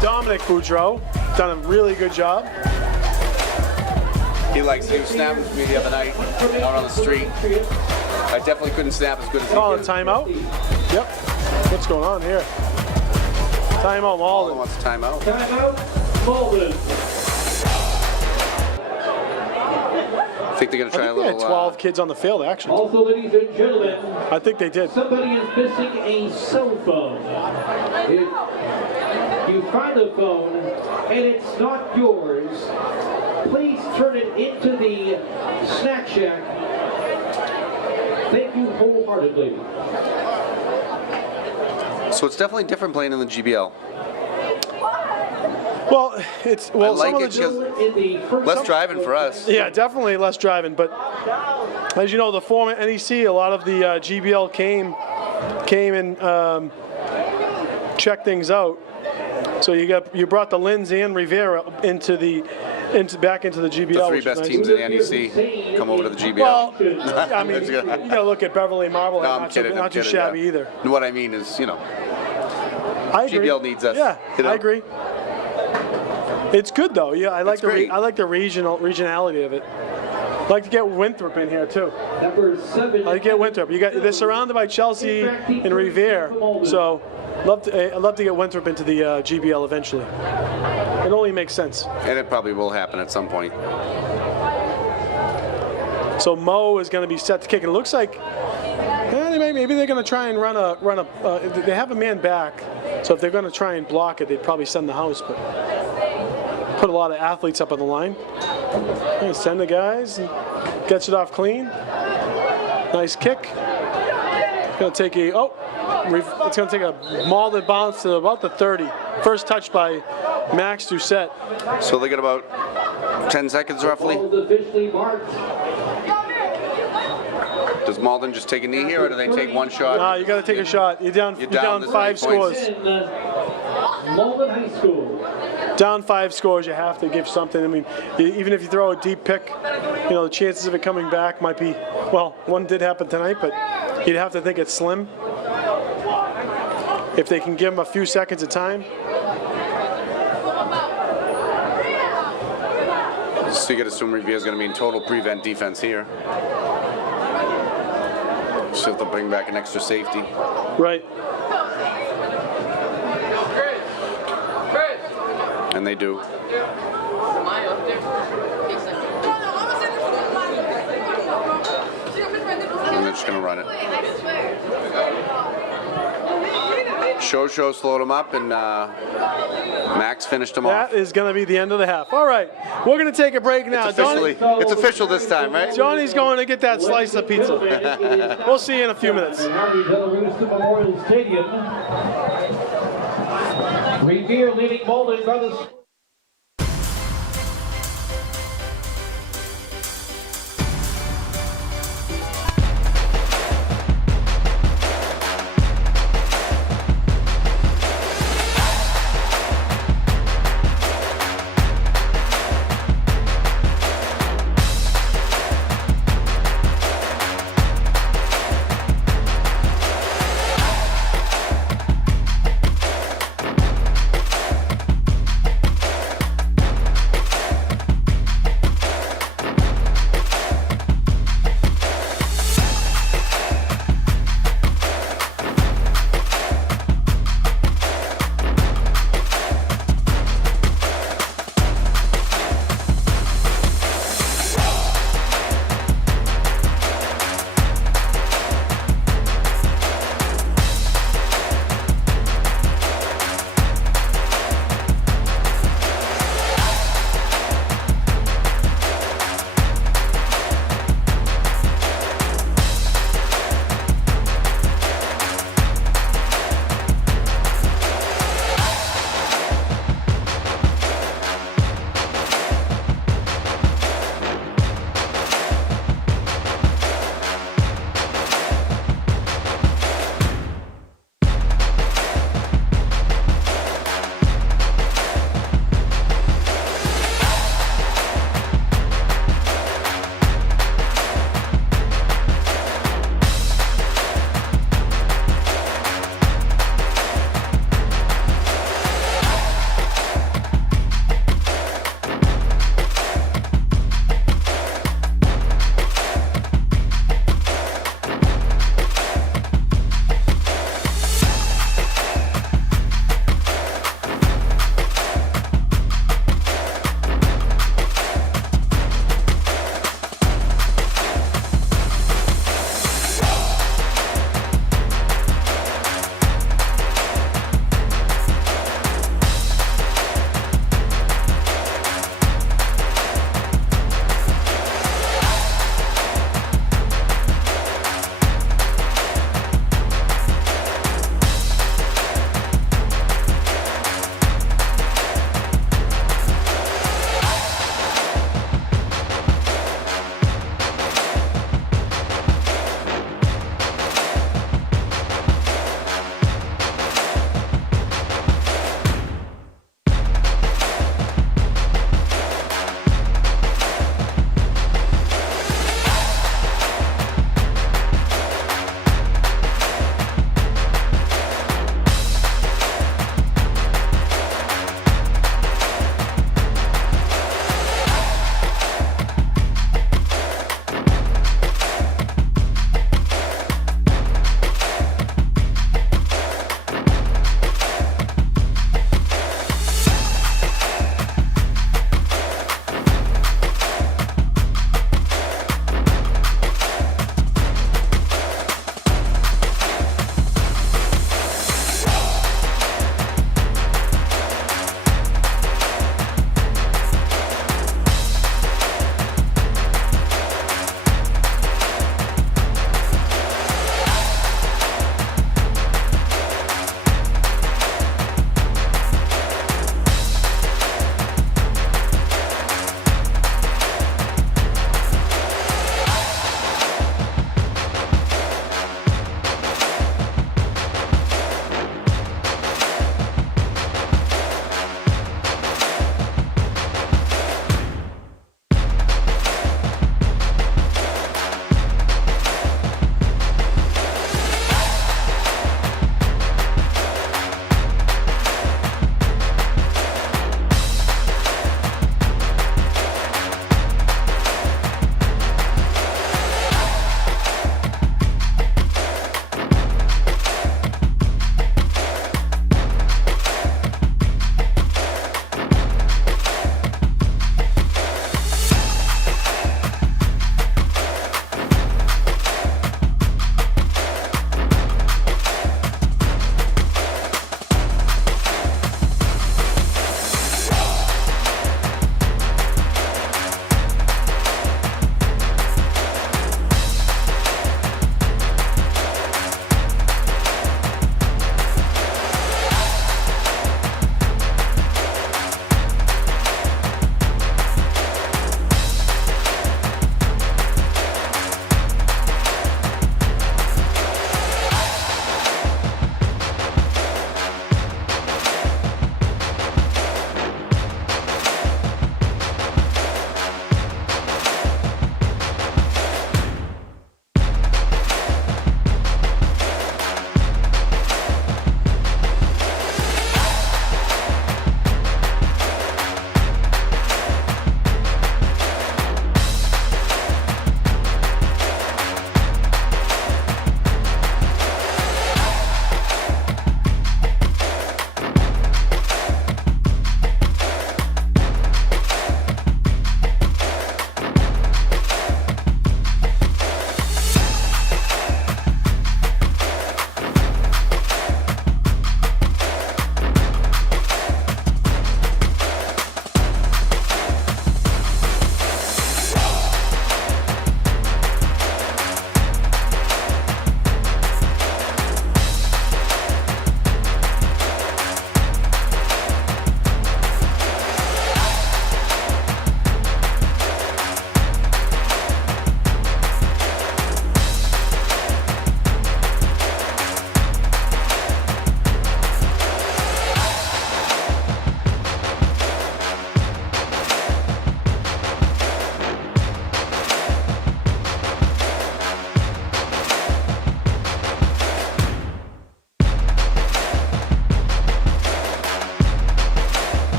Dominic Boudreau done a really good job. He was snapping for me the other night out on the street. I definitely couldn't snap as good as he Oh, a did. timeout? Yep. What's going on here? Timeout, Malden Malden. wants a timeout. Timeout, Malden. I think they're going to I try a think they little. had 12 kids on the field, actually. Also, ladies and gentlemen, I think they did. somebody is missing a cell phone. If you find a phone and it's not yours, please turn it into the snack shack. Thank you wholeheartedly. So it's definitely different playing in the GBL. Well, it's I like some of it the because less driving for us. yeah, definitely less driving. But as you know, the former NEC, a lot of the GBL came and checked things out. So you brought the Linz and Revere back into the GBL. The three which is best nice. teams in the NEC come over to the GBL. Well, I mean, you gotta look at Beverly Marblehead, No, I'm not kidding. too shabby yeah. either. What I mean is, I agree. GBL needs us. Yeah, you know? I agree. It's good though. Yeah, I like great. I like the regionality of it. I'd like to get Winthrop in here too. Number 7. I like to get Winthrop. They're surrounded by Chelsea and Revere, so I'd love to get Winthrop into the GBL eventually. It only makes sense. And it probably will happen at some point. So Mo is going to be set to kick, and it looks like maybe they're going to try and run a. They have a man back, so if they're going to try and block it, they'd probably send the house, but put a lot of athletes up on the line. And send the guys, and gets it off clean. Nice kick. Going to take it's going to take a Malden bounce to about the 30. First touch by Max Doucette. So they got about 10 seconds roughly. Ball is officially marked. Does Malden just take a knee here, or do they take one shot? No, you got to take a shot. You're down this 5 many points. scores. Malden High School. Down 5 scores, you have to give something. I mean, even if you throw a deep pick, you know, the chances of it coming back might be, well, one did happen tonight, but you'd have to think it's slim. If they can give them a few seconds of time. So you got to assume Revere is going to be in total prevent defense here. So if they'll bring back an extra safety. Right. And they do. And they're just going to run it. Show slowed him up, and Max finished him off. That is going to be the end of the half. All right, we're going to take a break now. It's official this time, right? Johnny's going to get that slice of pizza. We'll see you in a few minutes. Memorial Stadium. Revere leading Malden by the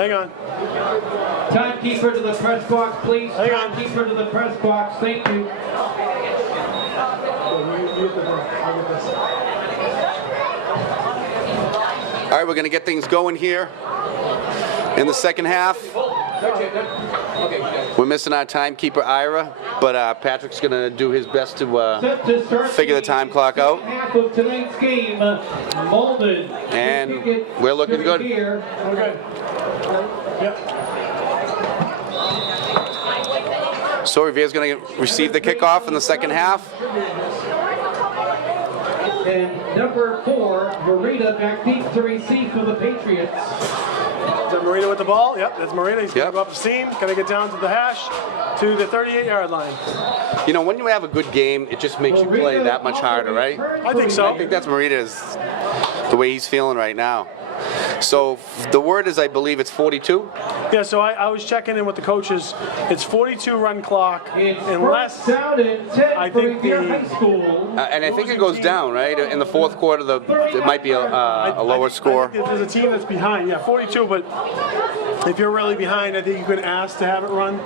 Hang on. Timekeeper to the press box, please. Hang on. Timekeeper to the press box. Thank you. All right, we're going to get things going here in the second half. We're missing our timekeeper, Ira, but Patrick's going to do his best to figure the time clock out. Half of tonight's game, Malden. And we're looking good. We're good. Yep. So Revere's going to receive the kickoff in the second half. And number 4, Marita back deep to receive for the Patriots. Is that Marita with the ball? Yep, that's Marita. He's going to go up the seam, going to get down to the hash, to the 38-yard line. You know, when you have a good game, it just makes you play that much harder, right? I think so. I think that's Marita's, the way he's feeling right now. So the word is, I believe it's 42. Yeah, so I was checking in with the coaches. It's 42 run clock, unless I think And I think it goes down, right? In the fourth quarter, it might be a lower score. I think if there's a team that's behind, yeah, 42, but if you're really behind, I think you can ask to have it run.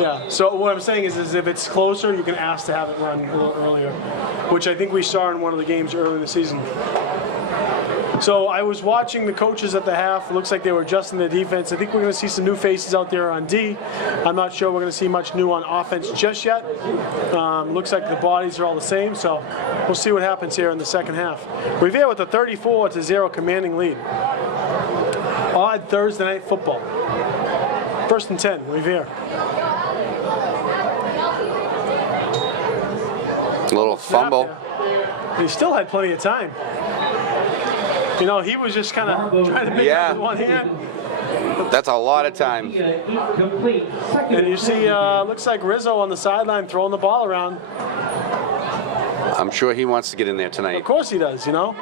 Yeah, so what I'm saying is if it's closer, you can ask to have it run a little earlier, which I think we saw in one of the games early in the season. So I was watching the coaches at the half. It looks like they were adjusting the defense. I think we're going to see some new faces out there on D. I'm not sure we're going to see much new on offense just yet. Looks like the bodies are all the same, so we'll see what happens here in the second half. Revere with a 34-0 commanding lead. Odd Thursday night football. 1st and 10, Revere. A little fumble. He still had plenty of time. You know, he was just kind of trying to make it with one hand. That's a lot of time. And you see, looks like Rizzo on the sideline throwing the ball around. I'm sure he wants to get in there tonight. Of course he does, you know.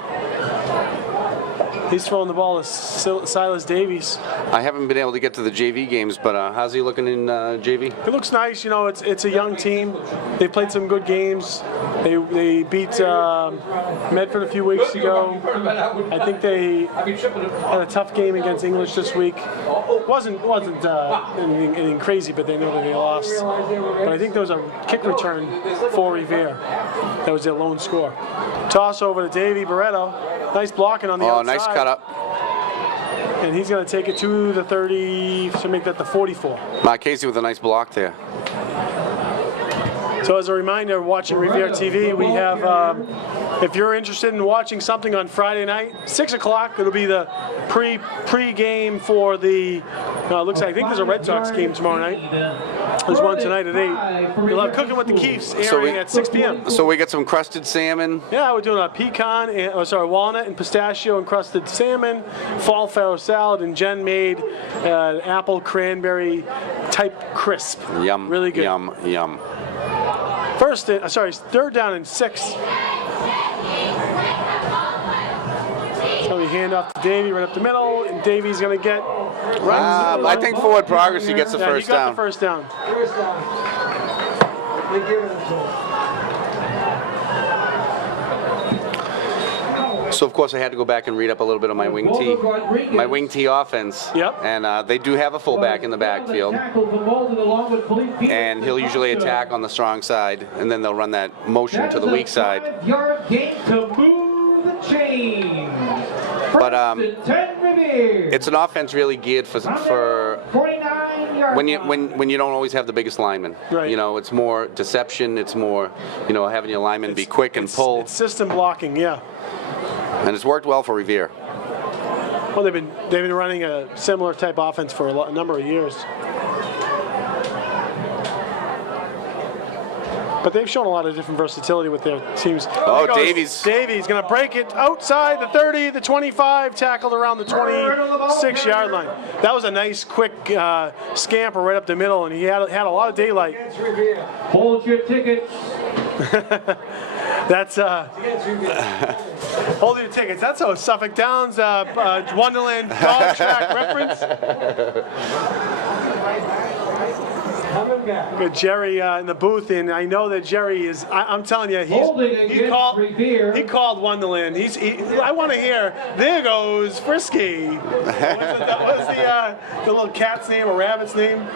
He's throwing the ball to Silas Davies. I haven't been able to get to the JV games, but how's he looking in JV? It looks nice, you know. It's a young team. They played some good games. They beat Medford a few weeks ago. I think they had a tough game against English this week. Wasn't anything crazy, but they know that they lost. But I think there was a kick return for Revere. That was their lone score. Toss over to Davey Barreto. Nice blocking on the outside. Oh, nice cut up. And he's going to take it to the 30 to make that the 44. Mark Casey with a nice block there. So as a reminder, watching Revere TV, we have, if you're interested in watching something on Friday night, 6 o'clock, it'll be the pre-game for the, looks like, I think there's a Red Sox game tomorrow night. There's one tonight at 8. We'll have Cooking with the Keefs airing at 6 p.m. So we get some crusted salmon. Yeah, we're doing a walnut and pistachio encrusted salmon, fall farro salad, and Jen made apple cranberry type crisp. Yum. Really good. Yum, yum. Third down and 6. So we hand off to Davey right up the middle, and Davey's going to get. I think forward progress, he gets the first down. He got the first down. They give it to him. So of course I had to go back and read up a little bit of my wing tee offense. Yep. And they do have a fullback in the backfield. And he'll usually attack on the strong side, and then they'll run that motion to the weak side. But it's an offense really geared for when you don't always have the biggest lineman. Right. You know, it's more deception. It's more, you know, having your lineman be quick and pull. It's system blocking, yeah. And it's worked well for Revere. Well, they've been running a similar type offense for a number of years. But they've shown a lot of different versatility with their teams. Oh, Davies going to break it outside the 30, the 25, tackled around the 26-yard line. That was a nice, quick scamper right up the middle, and he had a lot of daylight. Hold your tickets. That's hold your tickets. That's a Suffolk Downs Wonderland dog track reference. Coming back. Got Jerry in the booth, and I know that Jerry is. I'm telling you, Holding he against called. Revere. He called Wonderland. I want to hear. There goes Frisky. What's the little cat's name or rabbit's name?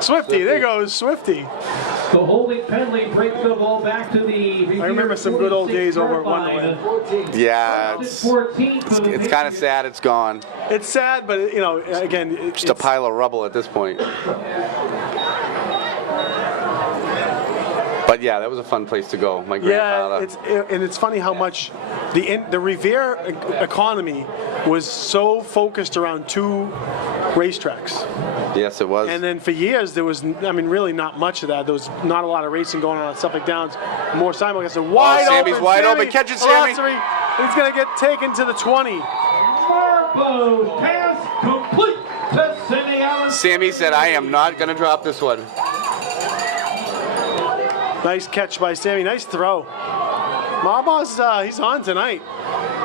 Swifty. There goes Swifty. The holding penalty brings the ball back to the Revere. I remember some good old days over at 46-yard Wonderland. line. Yeah, 14 for the it's kind of sad it's gone. It's sad, but you know, again, Just a pile of rubble at this point. But yeah, that was a fun place to go. My grandfather. Yeah, it's funny how much the Revere economy was so focused around 2 racetracks. Yes, it was. And then for years, there was, I mean, really not much of that. There was not a lot of racing going on at Suffolk Downs. More simulcast. Wide Sammy's open. wide open. Catch it, Sammy. Glossary. He's going to get taken to the 20. Marbo pass complete to Sammy Allen. Sammy said, "I am not going to drop this one." Nice catch by Sammy. Nice throw. Marbaugh's, he's on tonight.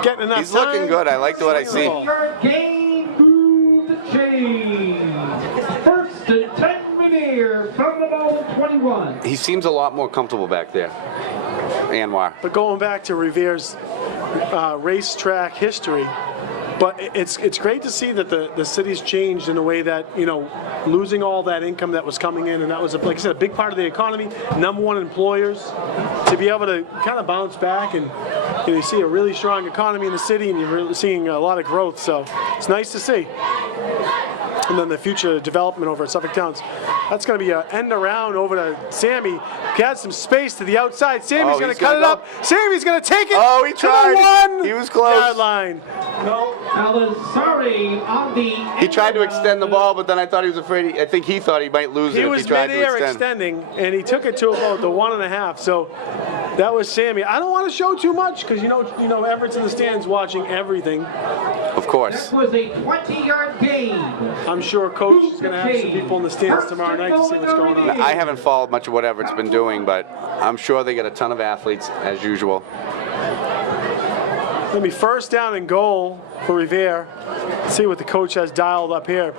Getting enough He's looking good. I like what I see. 6-yard gain through the chain. First and 10 Revere from the Malden 21. He seems a lot more comfortable back there. Anwar. But going back to Revere's racetrack history, but it's great to see that the city's changed in a way that, you know, losing all that income that was coming in, and that was, like I said, a big part of the economy, #1 employers, to be able to kind of bounce back, and you know, you see a really strong economy in the city, and you're really seeing a lot of growth, so it's nice to see. And then the future development over at Suffolk Downs. That's going to be an end around over to Sammy. He had some space to the outside. Sammy's going to cut it up. Sammy's going to take it. Oh, he tried. To the 1 He was close. yard line. No, Alessari on the. He tried to extend the ball, but then I thought he was afraid. I think he thought he might lose it He if was he tried to mid-air extend. extending, and he took it to about the 1.5. So that was Sammy. I don't want to show too much because you know Everett's in the stands watching everything. Of course. That was a 20-yard gain. I'm sure Coach is going to have some people in the stands tomorrow night to see what's going on. I haven't followed much of what Everett's been doing, but I'm sure they get a ton of athletes as usual. Going to be first down and goal for Revere. Let's see what the coach has dialed up here.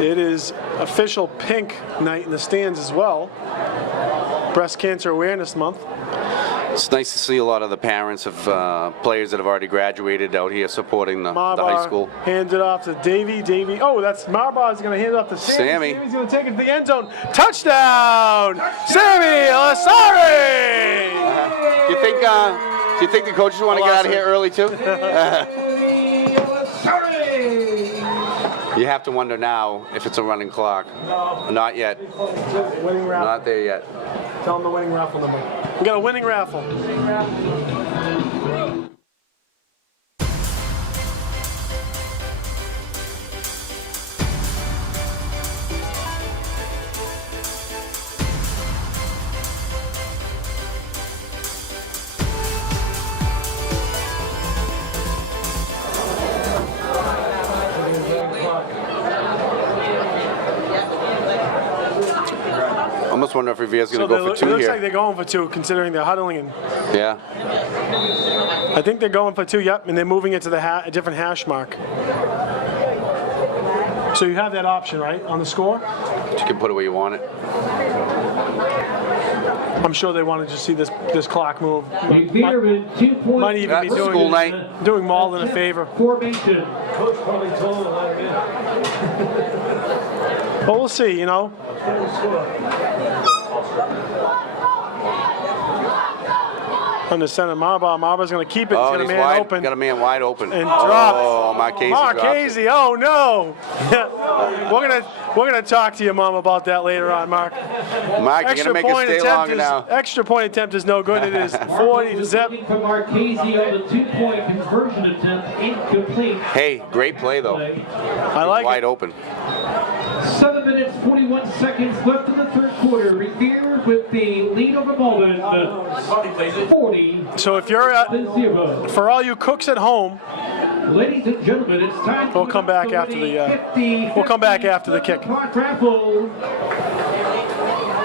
It is official pink night in the stands as well. Breast Cancer Awareness Month. It's nice to see a lot of the parents of players that have already graduated out here supporting the high school. Hands it off to Davey. Oh, that's Marbar is going to hand it off to Sammy. Sammy's going to take it to the end zone. Touchdown! Sammy Alessari! Do you think the coaches want to get out of here early too? You have to wonder now if it's a running clock. No. Not yet. Winning raffle. Not there yet. Tell them the winning raffle number. We got a winning raffle. I almost wonder if Revere's going to go for It 2 looks here. like they're going for 2, considering they're huddling in. Yeah. I think they're going for 2, yep, and they're moving it to a different hash mark. So you have that option, right, on the score? You can put it where you want it. I'm sure they wanted to see this clock move. Revere in 2 points. Might even be That's school night. doing Malden a favor. Formation. Coach probably told him to let him in. But we'll see, you know. Under center, Marbar's going to keep it. He's Oh, got a he's man wide. open. Got a man wide open. And dropped. Oh, Marchese dropped it. Marchese, oh no! we're gonna talk to your mom about that later on, Mark. Mark, you're gonna make us stay longer now. Extra point attempt is no good. It is 40 zip. From Marchese on the 2-point conversion attempt, incomplete. Hey, great play though. I like Wide it. open. 7 minutes, 41 seconds left in the third quarter. Revere with the lead over Malden. 40. So if you're for all you cooks at home, Ladies and gentlemen, it's time. We'll come back after we'll come back after the kick. Raffle.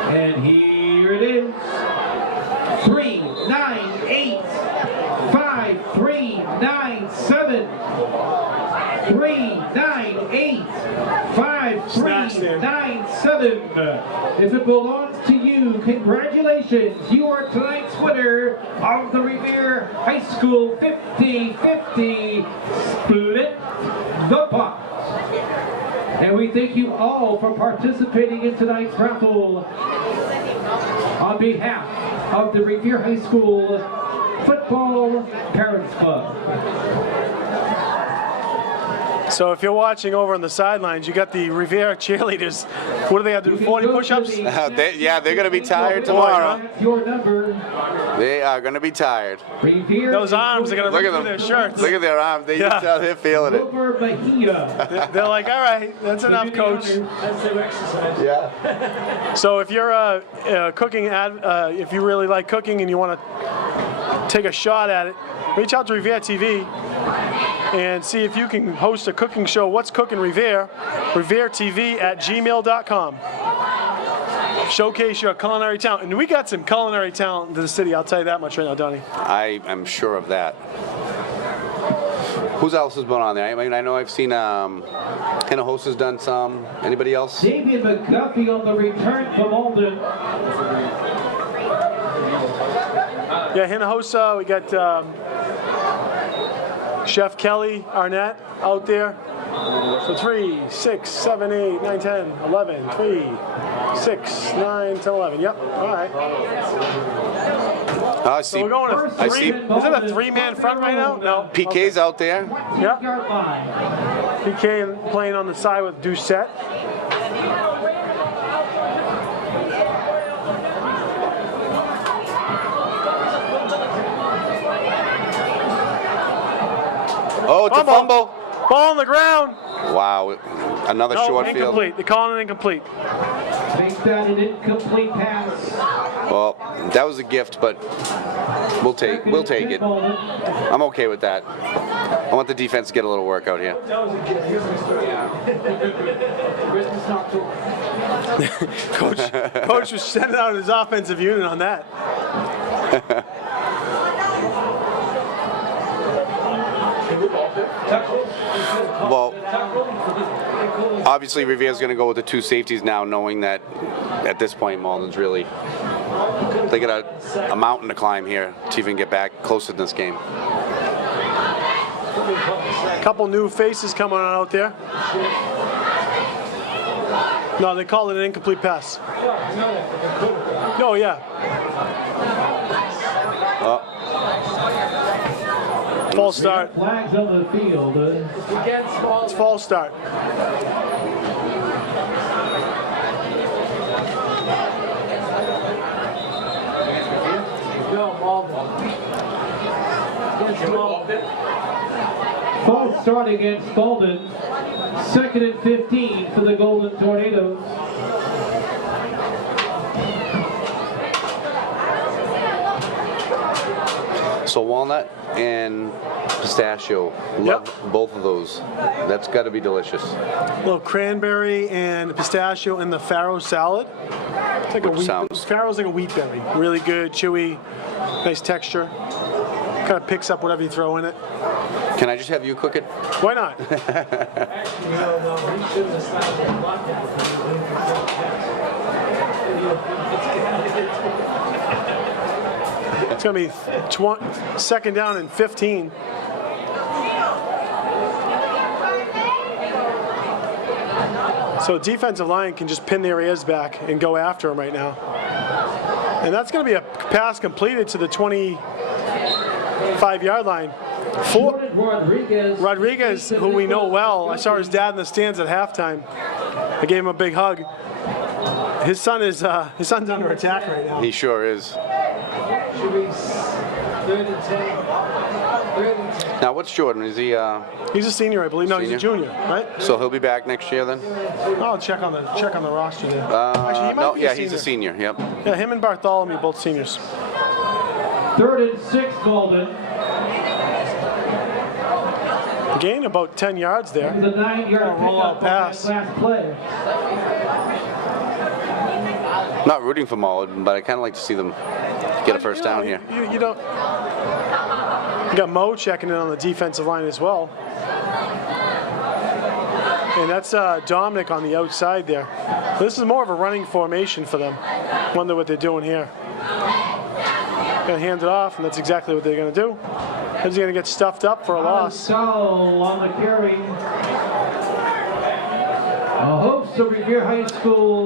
And here it is. 3, 9, 8, 5, 3. If it belongs to you, congratulations. You are tonight's winner of the Revere High School 50-50 Split the Pot. And we thank you all for participating in tonight's raffle on behalf of the Revere High School Football Parents Club. So if you're watching over on the sidelines, you got the Revere cheerleaders. What do they have to do, 40 push-ups? Yeah, they're going to be tired tomorrow. Your number. They are going to be tired. Those arms are going to Look rip at through them. their shirts. Look at their arms. They can tell they're feeling it. They're like, all right, that's enough, coach. That's their exercise. Yeah. So if you're cooking, if you really like cooking and you want to take a shot at it, reach out to Revere TV and see if you can host a cooking show. What's Cooking Revere? RevereTV@gmail.com. Showcase your culinary talent. And we got some culinary talent in the city, I'll tell you that much right now, Donnie. I am sure of that. Who else has been on there? I mean, I know I've seen Hannah Host has done some. Anybody else? David McGuffey on the return from Malden. Yeah, Hinojosa, we got Chef Kelly Arnett out there. So 3, 6, 7, 8, 9, 10, 11, 3, 6, 9, 10, 11. Yep, all right. I see. So we're going to I three. see. Is it a three-man front right now? No. PK's out there. Yeah. PK playing on the side with Doucette. Oh, it's a fumble. Ball on the ground. Wow, another short field. Incomplete. They're calling it incomplete. Make that an incomplete pass. Well, that was a gift, but we'll take it. I'm okay with that. I want the defense to get a little work out here. That was a gift. Here's my story. Coach was sending out his offensive unit on that. Well, obviously Revere's going to go with the two safeties now, knowing that at this point Malden's really, they got a mountain to climb here to even get back closer to this game. A couple new faces coming on out there. No, they called it an incomplete pass. No, yeah. False start. Flags on the field. It's false start. False start against Malden. 2nd and 15 for the Golden Tornadoes. So walnut and pistachio, love both of those. That's got to be delicious. A little cranberry and pistachio in the farro salad. It's like farro's like a wheat berry. Really good, chewy, nice texture. Kind of picks up whatever you throw in it. Can I just have you cook it? Why not? Actually, no, he shouldn't have started the lockdown. It's going to be 2nd down and 15. So defensive line can just pin their ears back and go after him right now. And that's going to be a pass completed to the 25-yard line. Rodriguez, who we know well, I saw his dad in the stands at halftime. I gave him a big hug. His son's under attack right now. He sure is. Should be 3rd and 10. Now, what's Jordan? Is he? He's a senior, I believe. No, he's a junior, right? So he'll be back next year then? I'll check on the roster there. Actually, he might No, be yeah, he's a senior. Yep. Yeah, him and Bartholomew, both seniors. 3rd and 6, Malden. Gain about 10 yards there. The 9-yard rollout pass. Last play. I'm not rooting for Malden, but I kind of like to see them get a first down here. You don't. You got Mo checking in on the defensive line as well. And that's Dominic on the outside there. This is more of a running formation for them. Wonder what they're doing here. Gonna hand it off, and that's exactly what they're gonna do. He's gonna get stuffed up for a loss. Foul on the carry. Hopes of Revere High School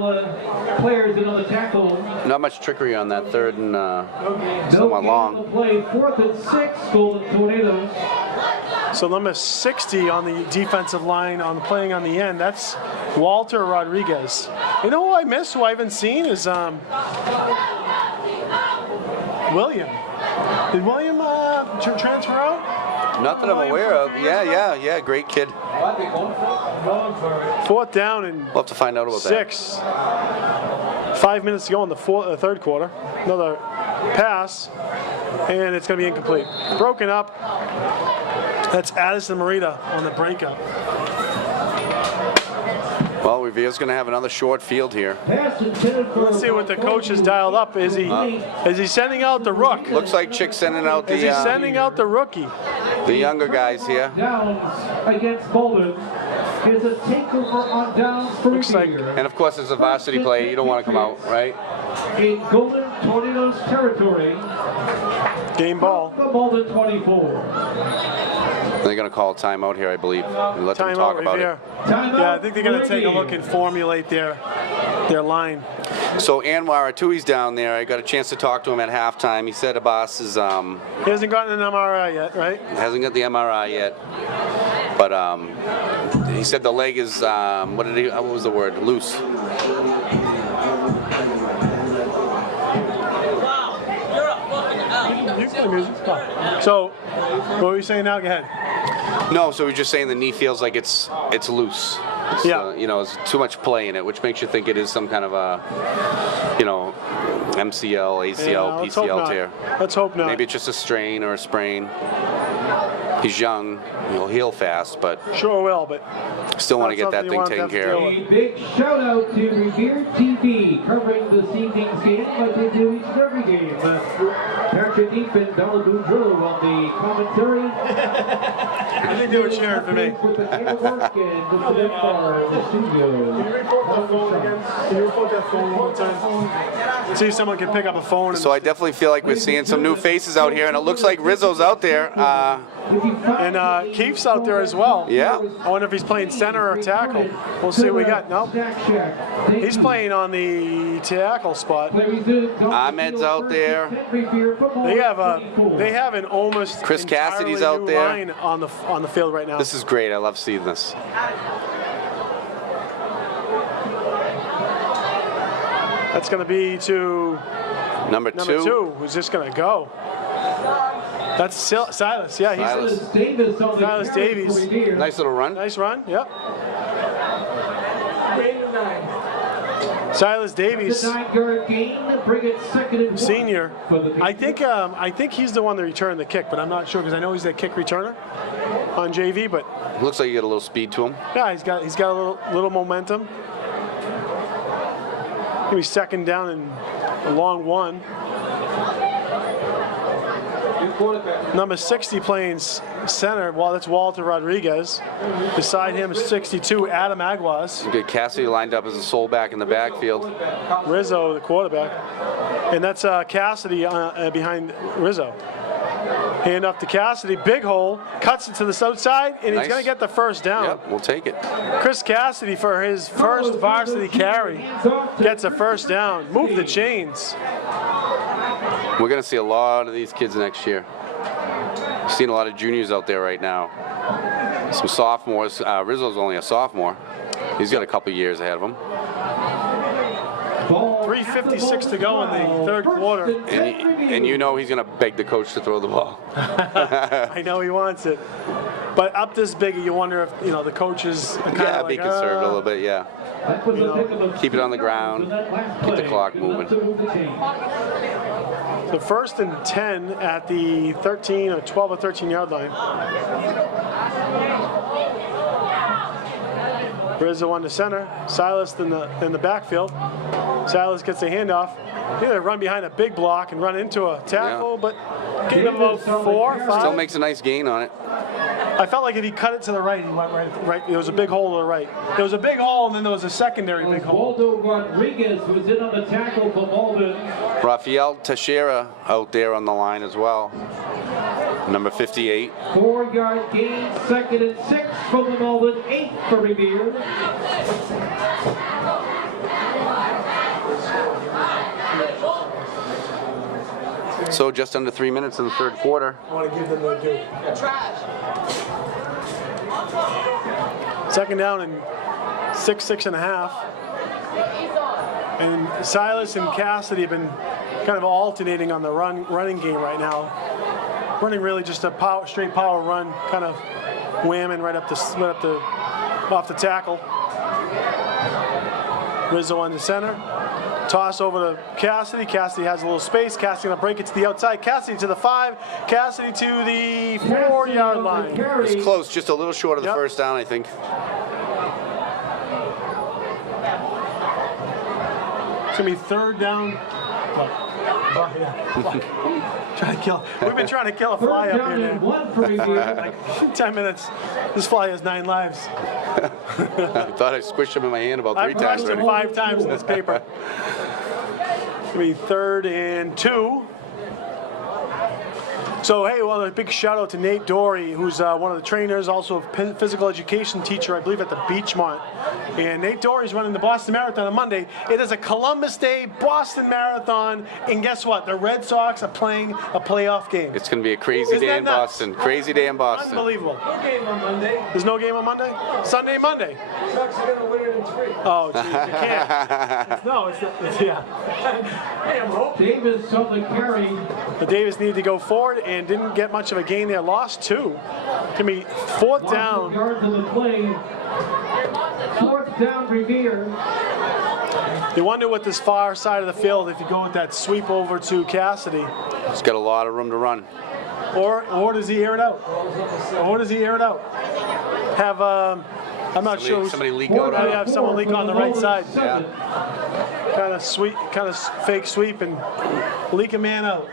players in on the tackle. Not much trickery on that third and somewhat long. Play 4th and 6, Golden Tornadoes. So number 60 on the defensive line playing on the end. That's Walter Rodriguez. You know who I miss, who I haven't seen, is William. Did William transfer out? Not that I'm aware of. Yeah, great kid. 4th down and We'll have to find out about 6. 5 minutes to go in the third quarter. Another pass, and it's going to be incomplete. Broken up. That's Addison Morita on the breakup. Well, Revere's going to have another short field here. Let's see what the coach has dialed up. Is he sending out the rook? Looks like Chick's sending out Is he sending out the rookie? the younger guys here. Downs against Malden is a takeover on downs for Revere. And of course, as a varsity player, you don't want to come out, right? In Golden Tornadoes territory. Game ball. The Malden 24. They're going to call a timeout here, I believe, and let them talk about it. Yeah, I think they're going to take a look and formulate their line. So Anwar Atui's down there. I got a chance to talk to him at halftime. He said Abbas is He hasn't gotten an MRI yet, right? hasn't got the MRI yet, but he said the leg is what was the word? Loose. So, what were you saying now? Go ahead. No, so he's just saying the knee feels like it's loose. It's, Yeah. It's too much play in it, which makes you think it is some kind of a, MCL, ACL, let's hope PCL not. tear. Let's hope not. Maybe it's just a strain or a sprain. He's young, he'll heal fast, but Sure will, but still want to get that something you thing want to taken have to care deal of. A big shout out to Revere TV covering this evening's game like they do each and every game. Patrick Deep and Bella Boudreau on the commentary. I think they were cheering for me. With the paperwork and the Philip Bar in the studio. Can you report that phone one more time? See if someone can pick up a phone. And So I definitely feel like we're seeing some new faces out here, and it looks like Rizzo's out there. And Keefe's out there as well. Yeah. I wonder if he's playing center or tackle. We'll see what we got. No, he's playing on the tackle spot. Ahmed's out there. They have an almost Chris Cassidy's entirely out new there. line on the field right now. This is great. I love seeing this. That's going to be to Number two. Who's just going to go? That's Silas. Yeah, he's Silas Davies. Nice little run. Nice run. Yep. Silas Davies, senior. I think he's the one that returned the kick, but I'm not sure because I know he's a kick returner on JV. But Looks like you got a little speed to him. yeah, he's got a little momentum. Maybe second down and a long one. Number 60 playing center. Well, that's Walter Rodriguez. Beside him, 62, Adam Aguas. You get Cassidy lined up as a sole back in the backfield. Rizzo, the quarterback. And that's Cassidy behind Rizzo. Hand off to Cassidy, big hole, cuts it to the south side, and he's Nice. going to get the first down. Yep, we'll take it. Chris Cassidy, for his first varsity carry, gets a first down. Move the chains. We're going to see a lot of these kids next year. We've seen a lot of juniors out there right now. Some sophomores. Rizzo's only a sophomore. He's got a couple years ahead of him. 3:56 to go in the third quarter. And you know he's going to beg the coach to throw the ball. I know he wants it. But up this big, you wonder if the coaches are kind Yeah, of be like, concerned a little bit, yeah. Keep it on the ground. Keep the clock moving. So first and 10 at the 13 or 12 or 13 yard line. Rizzo on the center. Silas in the backfield. Silas gets a handoff. They run behind a big block and run into a tackle, but getting about 4 or 5. Still makes a nice gain on it. I felt like if he cut it to the right, he went right. There was a big hole to the right. There was a big hole, and then there was a secondary big hole. Waldo Rodriguez was in on the tackle for Malden. Rafael Teixeira out there on the line as well. Number 58. 4-yard gain, 2nd and 6 from the Malden, 8 for Revere. So just under 3 minutes in the third quarter. I want to give them their due. Second down and 6.5. And Silas and Cassidy have been kind of alternating on the running game right now. Running really just a straight power run, kind of whamming off the tackle. Rizzo on the center. Toss over to Cassidy. Cassidy has a little space. Cassidy gonna break it to the outside. Cassidy to the 5. Cassidy to the 4-yard line. It's close, just a little short of the first down, I think. It's gonna be third down. Trying to kill. We've been trying to kill a fly up here now. 1 for Revere. Like 10 minutes. This fly has 9 lives. I thought I squished him in my hand about 3 I've times brushed him already. 5 times in this paper. It's gonna be 3rd and 2. So, hey, well, a big shout out to Nate Dory, who's one of the trainers, also a physical education teacher, I believe, at the Beachmont. And Nate Dory's running the Boston Marathon on Monday. It is a Columbus Day Boston Marathon, and guess what? The Red Sox are playing a playoff game. It's going to be a crazy Isn't day that in nuts? Boston. Crazy day in Boston. Unbelievable. No game on Monday. There's no game on Monday? Sunday, Monday. Sox are gonna win it in 3. Oh, geez, you can't. No, it's yeah. Hey, I'm hoping. Davis on the carry. But Davis needed to go forward and didn't get much of a gain there. Lost 2. Can be 4th down. Yards on the play. 4th down, Revere. You wonder what this far side of the field, if you go with that sweep over to Cassidy, He's got a lot of room to run. or does he air it out? Or does he air it out? Have I'm not sure. Who's, Somebody leak out I on him. have someone leak on the right side. Yeah. Kind of fake sweep and leak a man out.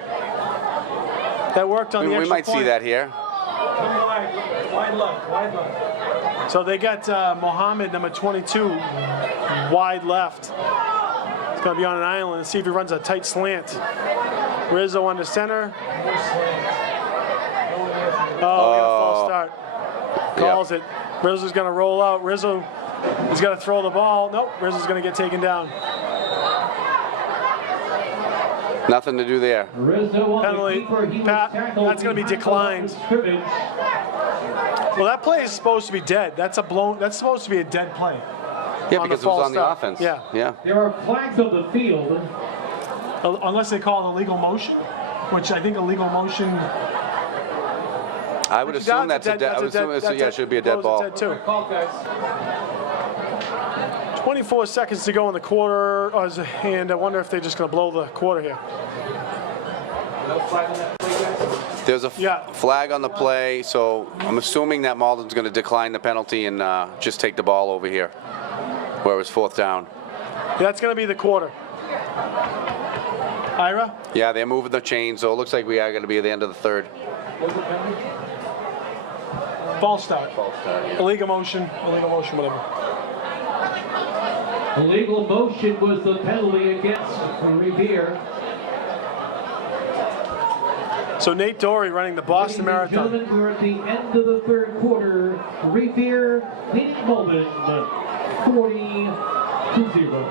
That worked on the We extra might see point. that here. Wide left. So they got Mohammed, number 22, wide left. He's going to be on an island and see if he runs a tight slant. Rizzo under center. Oh, we got a false start. Calls it. Rizzo's going to roll out. Rizzo is going to throw the ball. Nope, Rizzo's going to get taken down. Nothing to do there. Rizzo on Penalty. the keeper. He was Pat, tackled that's going to be behind the line declined. of scrimmage. Well, that play is supposed to be dead. That's supposed to be a dead play. Yeah, On the because it was false on the start. offense. Yeah. Yeah. There are flags on the field. Unless they call it illegal motion, which I think illegal motion. I would assume that's a dead. I would assume it should be a dead ball. Dead too. Call, guys. 24 seconds to go in the quarter, and I wonder if they're just going to blow the quarter here. No flag on that play, guys. There's a Yeah. flag on the play, so I'm assuming that Malden's going to decline the penalty and just take the ball over here, where it was 4th down. That's going to be the quarter. Ira? Yeah, they're moving the chain, so it looks like we are going to be at the end of the 3rd. False start. Illegal motion, whatever. Illegal motion was the penalty against Revere. So Nate Dory running the Boston Ladies and Marathon. gentlemen, we're at the end of the 3rd quarter. Revere leading Malden 40-0.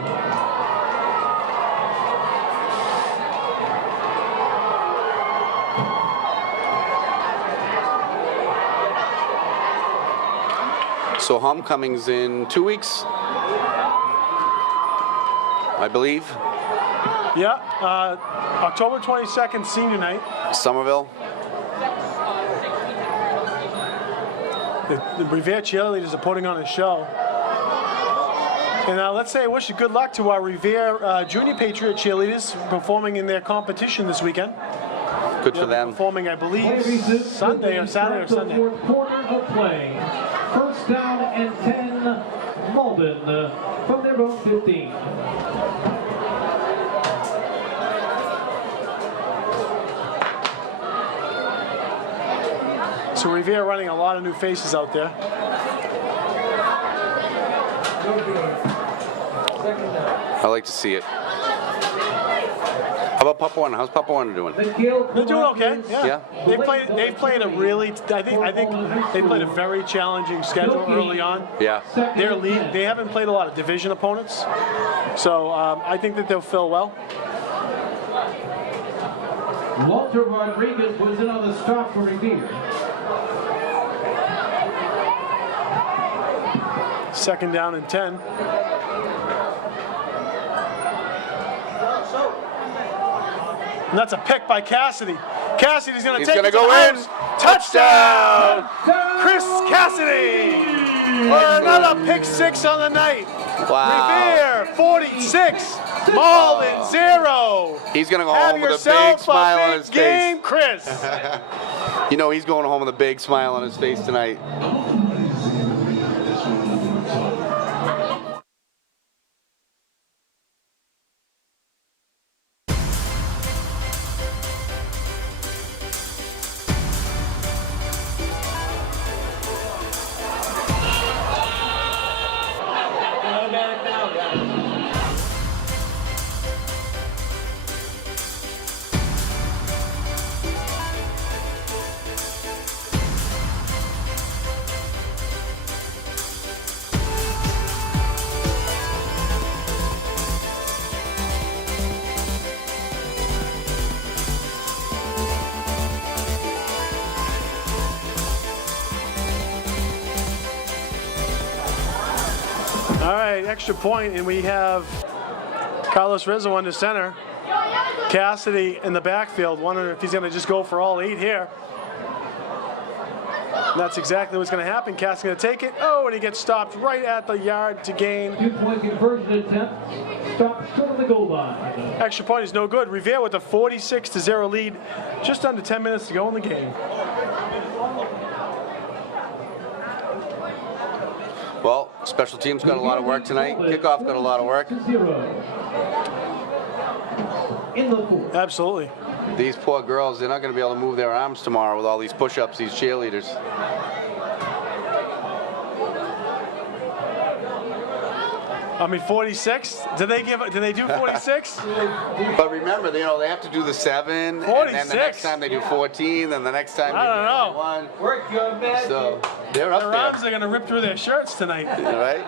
So homecoming's in 2 weeks, I believe. Yeah, October 22nd, senior night. Somerville. The Revere cheerleaders are putting on a show. And let's say wish good luck to our Revere Junior Patriot cheerleaders performing in their competition this weekend. Good for them. Performing, I believe, Sunday or Saturday or Sunday. 4th quarter of play. 1st down and 10, Malden from their own 15. So Revere running a lot of new faces out there. I like to see it. How about Papuana? How's Papuana doing? They're doing okay. Yeah. Yeah. They've played a really. I think they played a very challenging schedule early on. Yeah. Their league. They haven't played a lot of division opponents, so I think that they'll fill well. Walter Rodriguez was in on the stop for Revere. Second down and 10. And that's a pick by Cassidy. Cassidy's going to take it to go the in. house. Touchdown! Chris Cassidy for another pick 6 on the night. Wow. Revere 46, Malden 0. He's going to go Have home with a yourself big smile on his game, face. Chris. You know he's going home with a big smile on his face tonight. All right, extra point, and we have Carlos Rizzo under center. Cassidy in the backfield, wondering if he's going to just go for all 8 here. And that's exactly what's going to happen. Cassidy's going to take it. Oh, and he gets stopped right at the yard to gain. 2-point conversion attempt. Stop short of the goal line. Extra point is no good. Revere with a 46-0 lead. Just under 10 minutes to go in the game. Well, special teams got a lot of work tonight. Kickoff got a lot of work. In the fourth. Absolutely. These poor girls, they're not going to be able to move their arms tomorrow with all these push-ups, these cheerleaders. I mean, 46. Did they do 46? But remember, you know, they have to do the 7, and then the next time they do 14, then the next time I don't know. they do 21. Work your magic. So they're up Their there, arms are going to rip through their shirts tonight. right?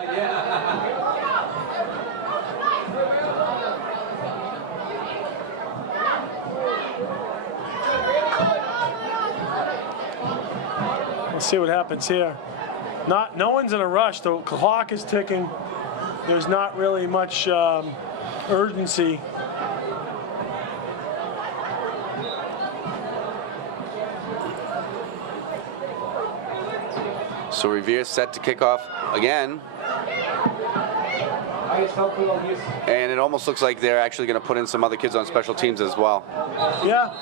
Let's see what happens here. No one's in a rush. The clock is ticking. There's not really much urgency. So Revere set to kick off again. And it almost looks like they're actually going to put in some other kids on special teams as well. Yeah.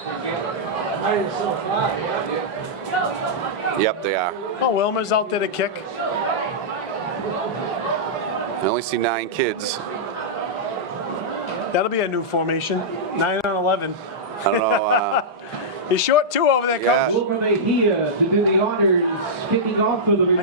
Yep, they are. Oh, Wilmer's out there to kick. I only see 9 kids. That'll be a new formation. 9 on 11. I don't know. He's short 2 over there, Yeah. Coach. Wilmer Mejia to do the honors, kicking off for the Revere.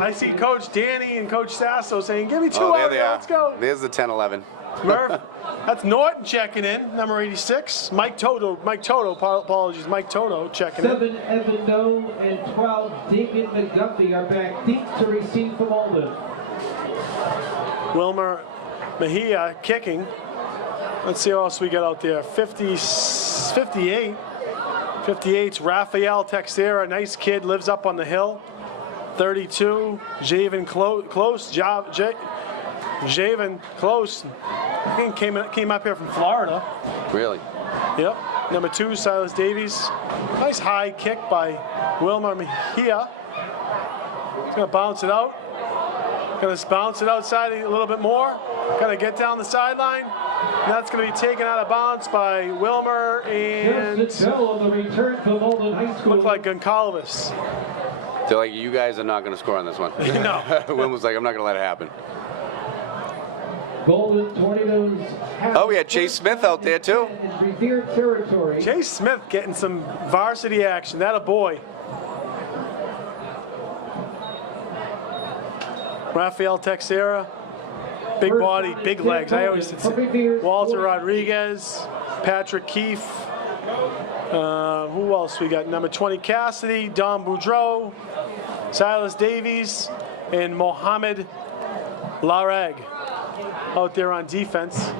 I see Coach Danny and Coach Sasso saying, "Give me 2 Oh, out there they there. are. Let's go." There's the 10-11. Murph. That's Norton checking in, number 86. Mike Toto, apologies, Mike Toto checking in. 7, Evan Doe, and 12, David McGuffey are back deep to receive from Malden. Wilmer Mejia kicking. Let's see what else we got out there. 58. 58's Rafael Texera, nice kid, lives up on the hill. 32, Javen Close. Javen Close came up here from Florida. Really? Yep. Number 2, Silas Davies. Nice high kick by Wilmer Mejia. He's going to bounce it out. Going to bounce it outside a little bit more. Going to get down the sideline. And that's going to be taken out of bounds by Wilmer and Here's the tell on the return to Malden High School. look like Goncalves. They're like, you guys are not going to score on this one. No. Wilmer's like, I'm not going to let it happen. Golden Tornadoes. Oh, we had Chase Smith out there, too. In Revere territory. Chase Smith getting some varsity action. That a boy. Rafael Texera, big body, big legs. I always did. Walter Rodriguez, Patrick Keefe. Who else we got? Number 20, Cassidy, Don Boudreau, Silas Davies, and Mohamed Larag out there on defense.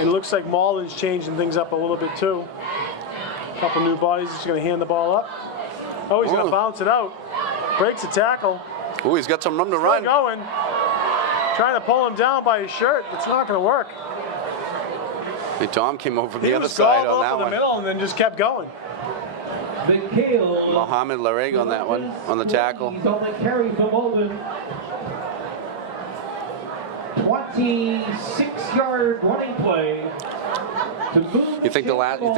It looks like Malden's changing things up a little bit too. A couple new bodies. He's going to hand the ball up. Oh, he's going to bounce it out. Breaks a tackle. Oh, he's got some room to Still run. going. Trying to pull him down by his shirt. It's not going to work. Hey, Tom came over from the He other was side galled on up that in the one. middle and then just kept going. Mohamed Lareg on that one, on the tackle. He's on the carry for Malden. 26-yard running play. You think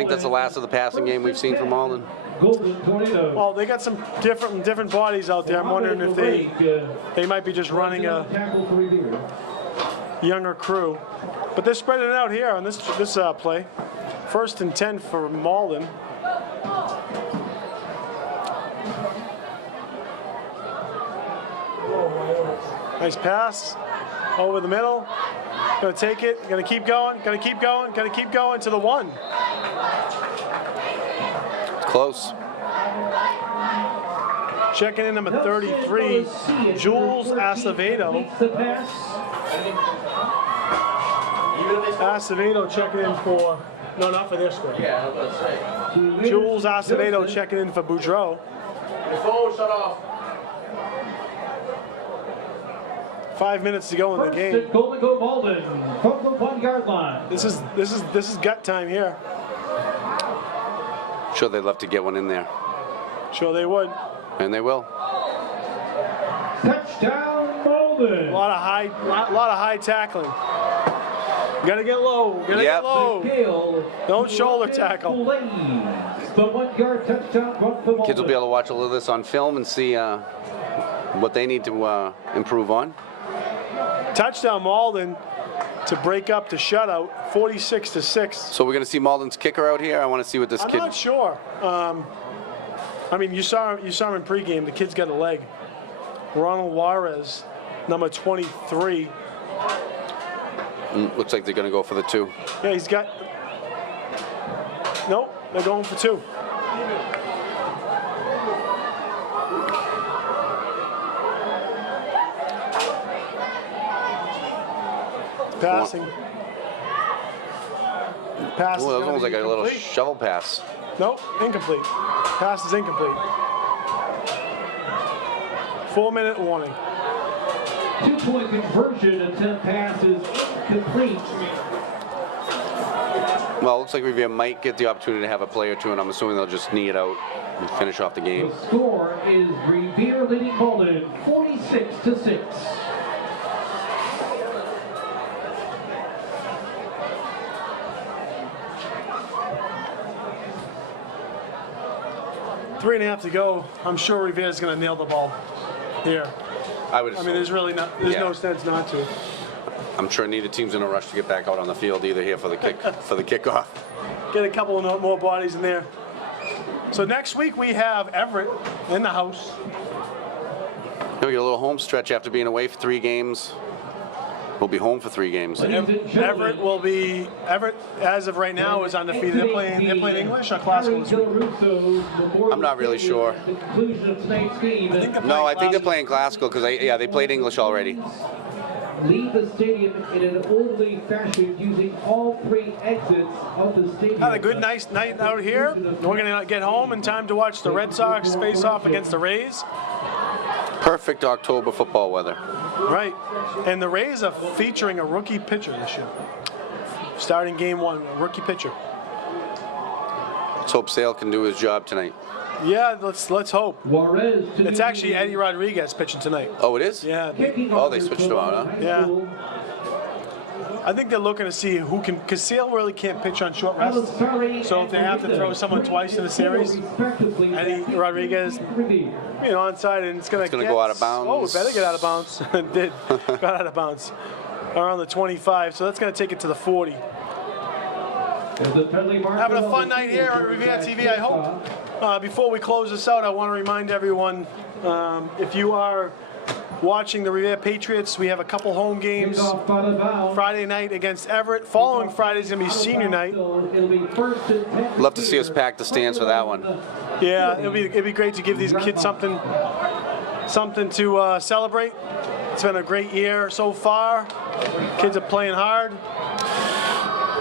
that's the last of the passing game we've seen from Malden? Golden Tornado. Well, they got some different bodies out there. I'm wondering if they might be just running a younger crew. But they're spreading it out here on this play. 1st and 10 for Malden. Nice pass over the middle. Gonna take it. Gonna keep going. Gonna keep going. Gonna keep going to the 1. Close. Checking in number 33, Jules Acevedo. Acevedo checking in for, no, not for this score. Yeah, I was going to say. Jules Acevedo checking in for Boudreau. Your phone shut off. 5 minutes to go in the game. First and goal to go Malden from the 1-yard line. This is gut time here. Sure, they'd love to get one in there, Sure they would. and they will. Touchdown Malden. A lot of high tackling. You gotta get low. You gotta Yep. get low. Don't shoulder tackle. The 1-yard touchdown run for Malden. Kids will be able to watch a little of this on film and see what they need to improve on. Touchdown Malden to break up the shutout, 46-6. So we're going to see Malden's kicker out here. I want to see what this I'm kid. not sure. I mean, you saw him in pregame. The kid's got a leg. Ronald Juarez, number 23. Looks like they're going to go for the 2. Yeah, he's got. Nope, they're going for 2. Passing. Pass. Oh, that was almost like a little incomplete. shovel pass. Nope, incomplete. Pass is incomplete. 4-minute warning. 2-point conversion attempt pass is incomplete. Well, it looks like Revere might get the opportunity to have a play or two, and I'm assuming they'll just knee it out and finish off the game. The score is Revere leading Malden 46-6. Three and a half to go. I'm sure Revere's going to nail the ball here. I mean, There's really there's Yeah. no sense not to. I'm sure neither team's in a rush to get back out on the field either here for the kickoff. Get a couple of more bodies in there. So next week we have Everett in the house. We get a little home stretch after being away for 3 games. We'll be home for 3 games. Everett will be as of right now is undefeated. They're playing English or classical this week? I'm not really sure. I think they're No, I think they're classical. playing classical because they played English already. Leave the stadium in an orderly fashion using all 3 exits of the stadium. Had a good nice night out here. We're gonna get home in time to watch the Red Sox face off against the Rays. Perfect October football weather. Right, and the Rays are featuring a rookie pitcher this year. Starting game 1, a rookie pitcher. Let's hope Sale can do his job tonight. Yeah, let's hope. Juarez to It's actually Eddie Rodriguez pitching tonight. Oh, it is? Yeah, Oh, they switched him out, huh? Yeah. I think they're looking to see who can, because Sale really can't pitch on short rest. So if they have to throw someone twice in the series, Eddie Rodriguez, onside, and it's going to go out of bounds. Oh, it better get out of bounds. It did. Got out of bounds. Around the 25, so that's going to take it to the 40. Having a fun night here on Revere TV, I hope. Before we close this out, I want to remind everyone, if you are watching the Revere Patriots, we have a couple home games. Friday night against Everett. Following Friday is going to be senior night. Love to see us pack the stands for that one. Yeah, it'd be great to give these kids something to celebrate. It's been a great year so far. Kids are playing hard.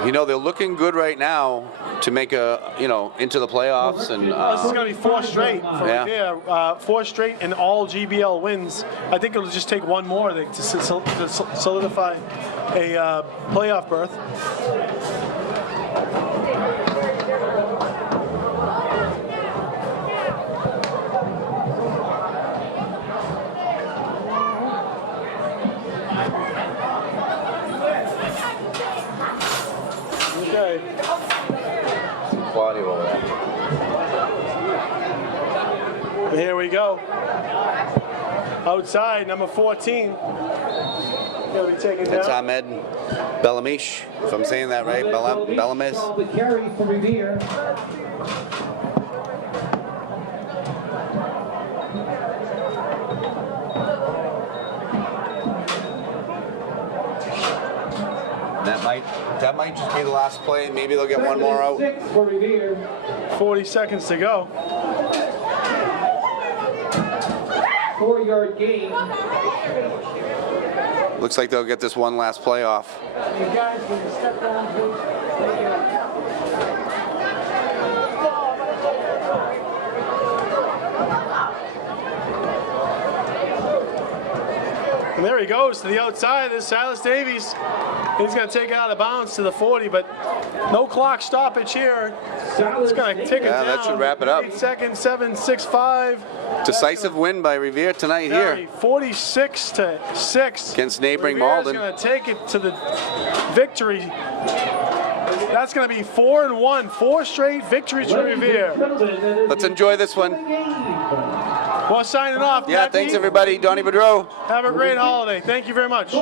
You know, they're looking good right now to make into the playoffs. And this is going to be 4 straight for Revere. 4 straight and all GBL wins. I think it'll just take one more to solidify a playoff berth. Okay. Quality over there. Here we go. Outside, number 14. Gonna be taken down. It's Ahmed Belamish, if I'm saying that right. Belamis. The carry for Revere. That might just be the last play. Maybe they'll get one more out. 6 for Revere. 40 seconds to go. 4-yard gain. Looks like they'll get this one last play off. You guys, can you step down, please? Thank you. And there he goes to the outside. There's Silas Davies. He's going to take it out of bounds to the 40, but no clock stoppage here. It's going to take it down. That should wrap it up. 8 seconds, 7, 6, 5. Decisive win by Revere tonight here. 46-6. Against neighboring Revere's Malden. going to take it to the victory. That's going to be 4-1. 4 straight victories for Revere. Let's enjoy this one. Well, signing off. Yeah, Jackie. thanks everybody. Donnie Boudreau. Have a great holiday. Thank you very much. 6.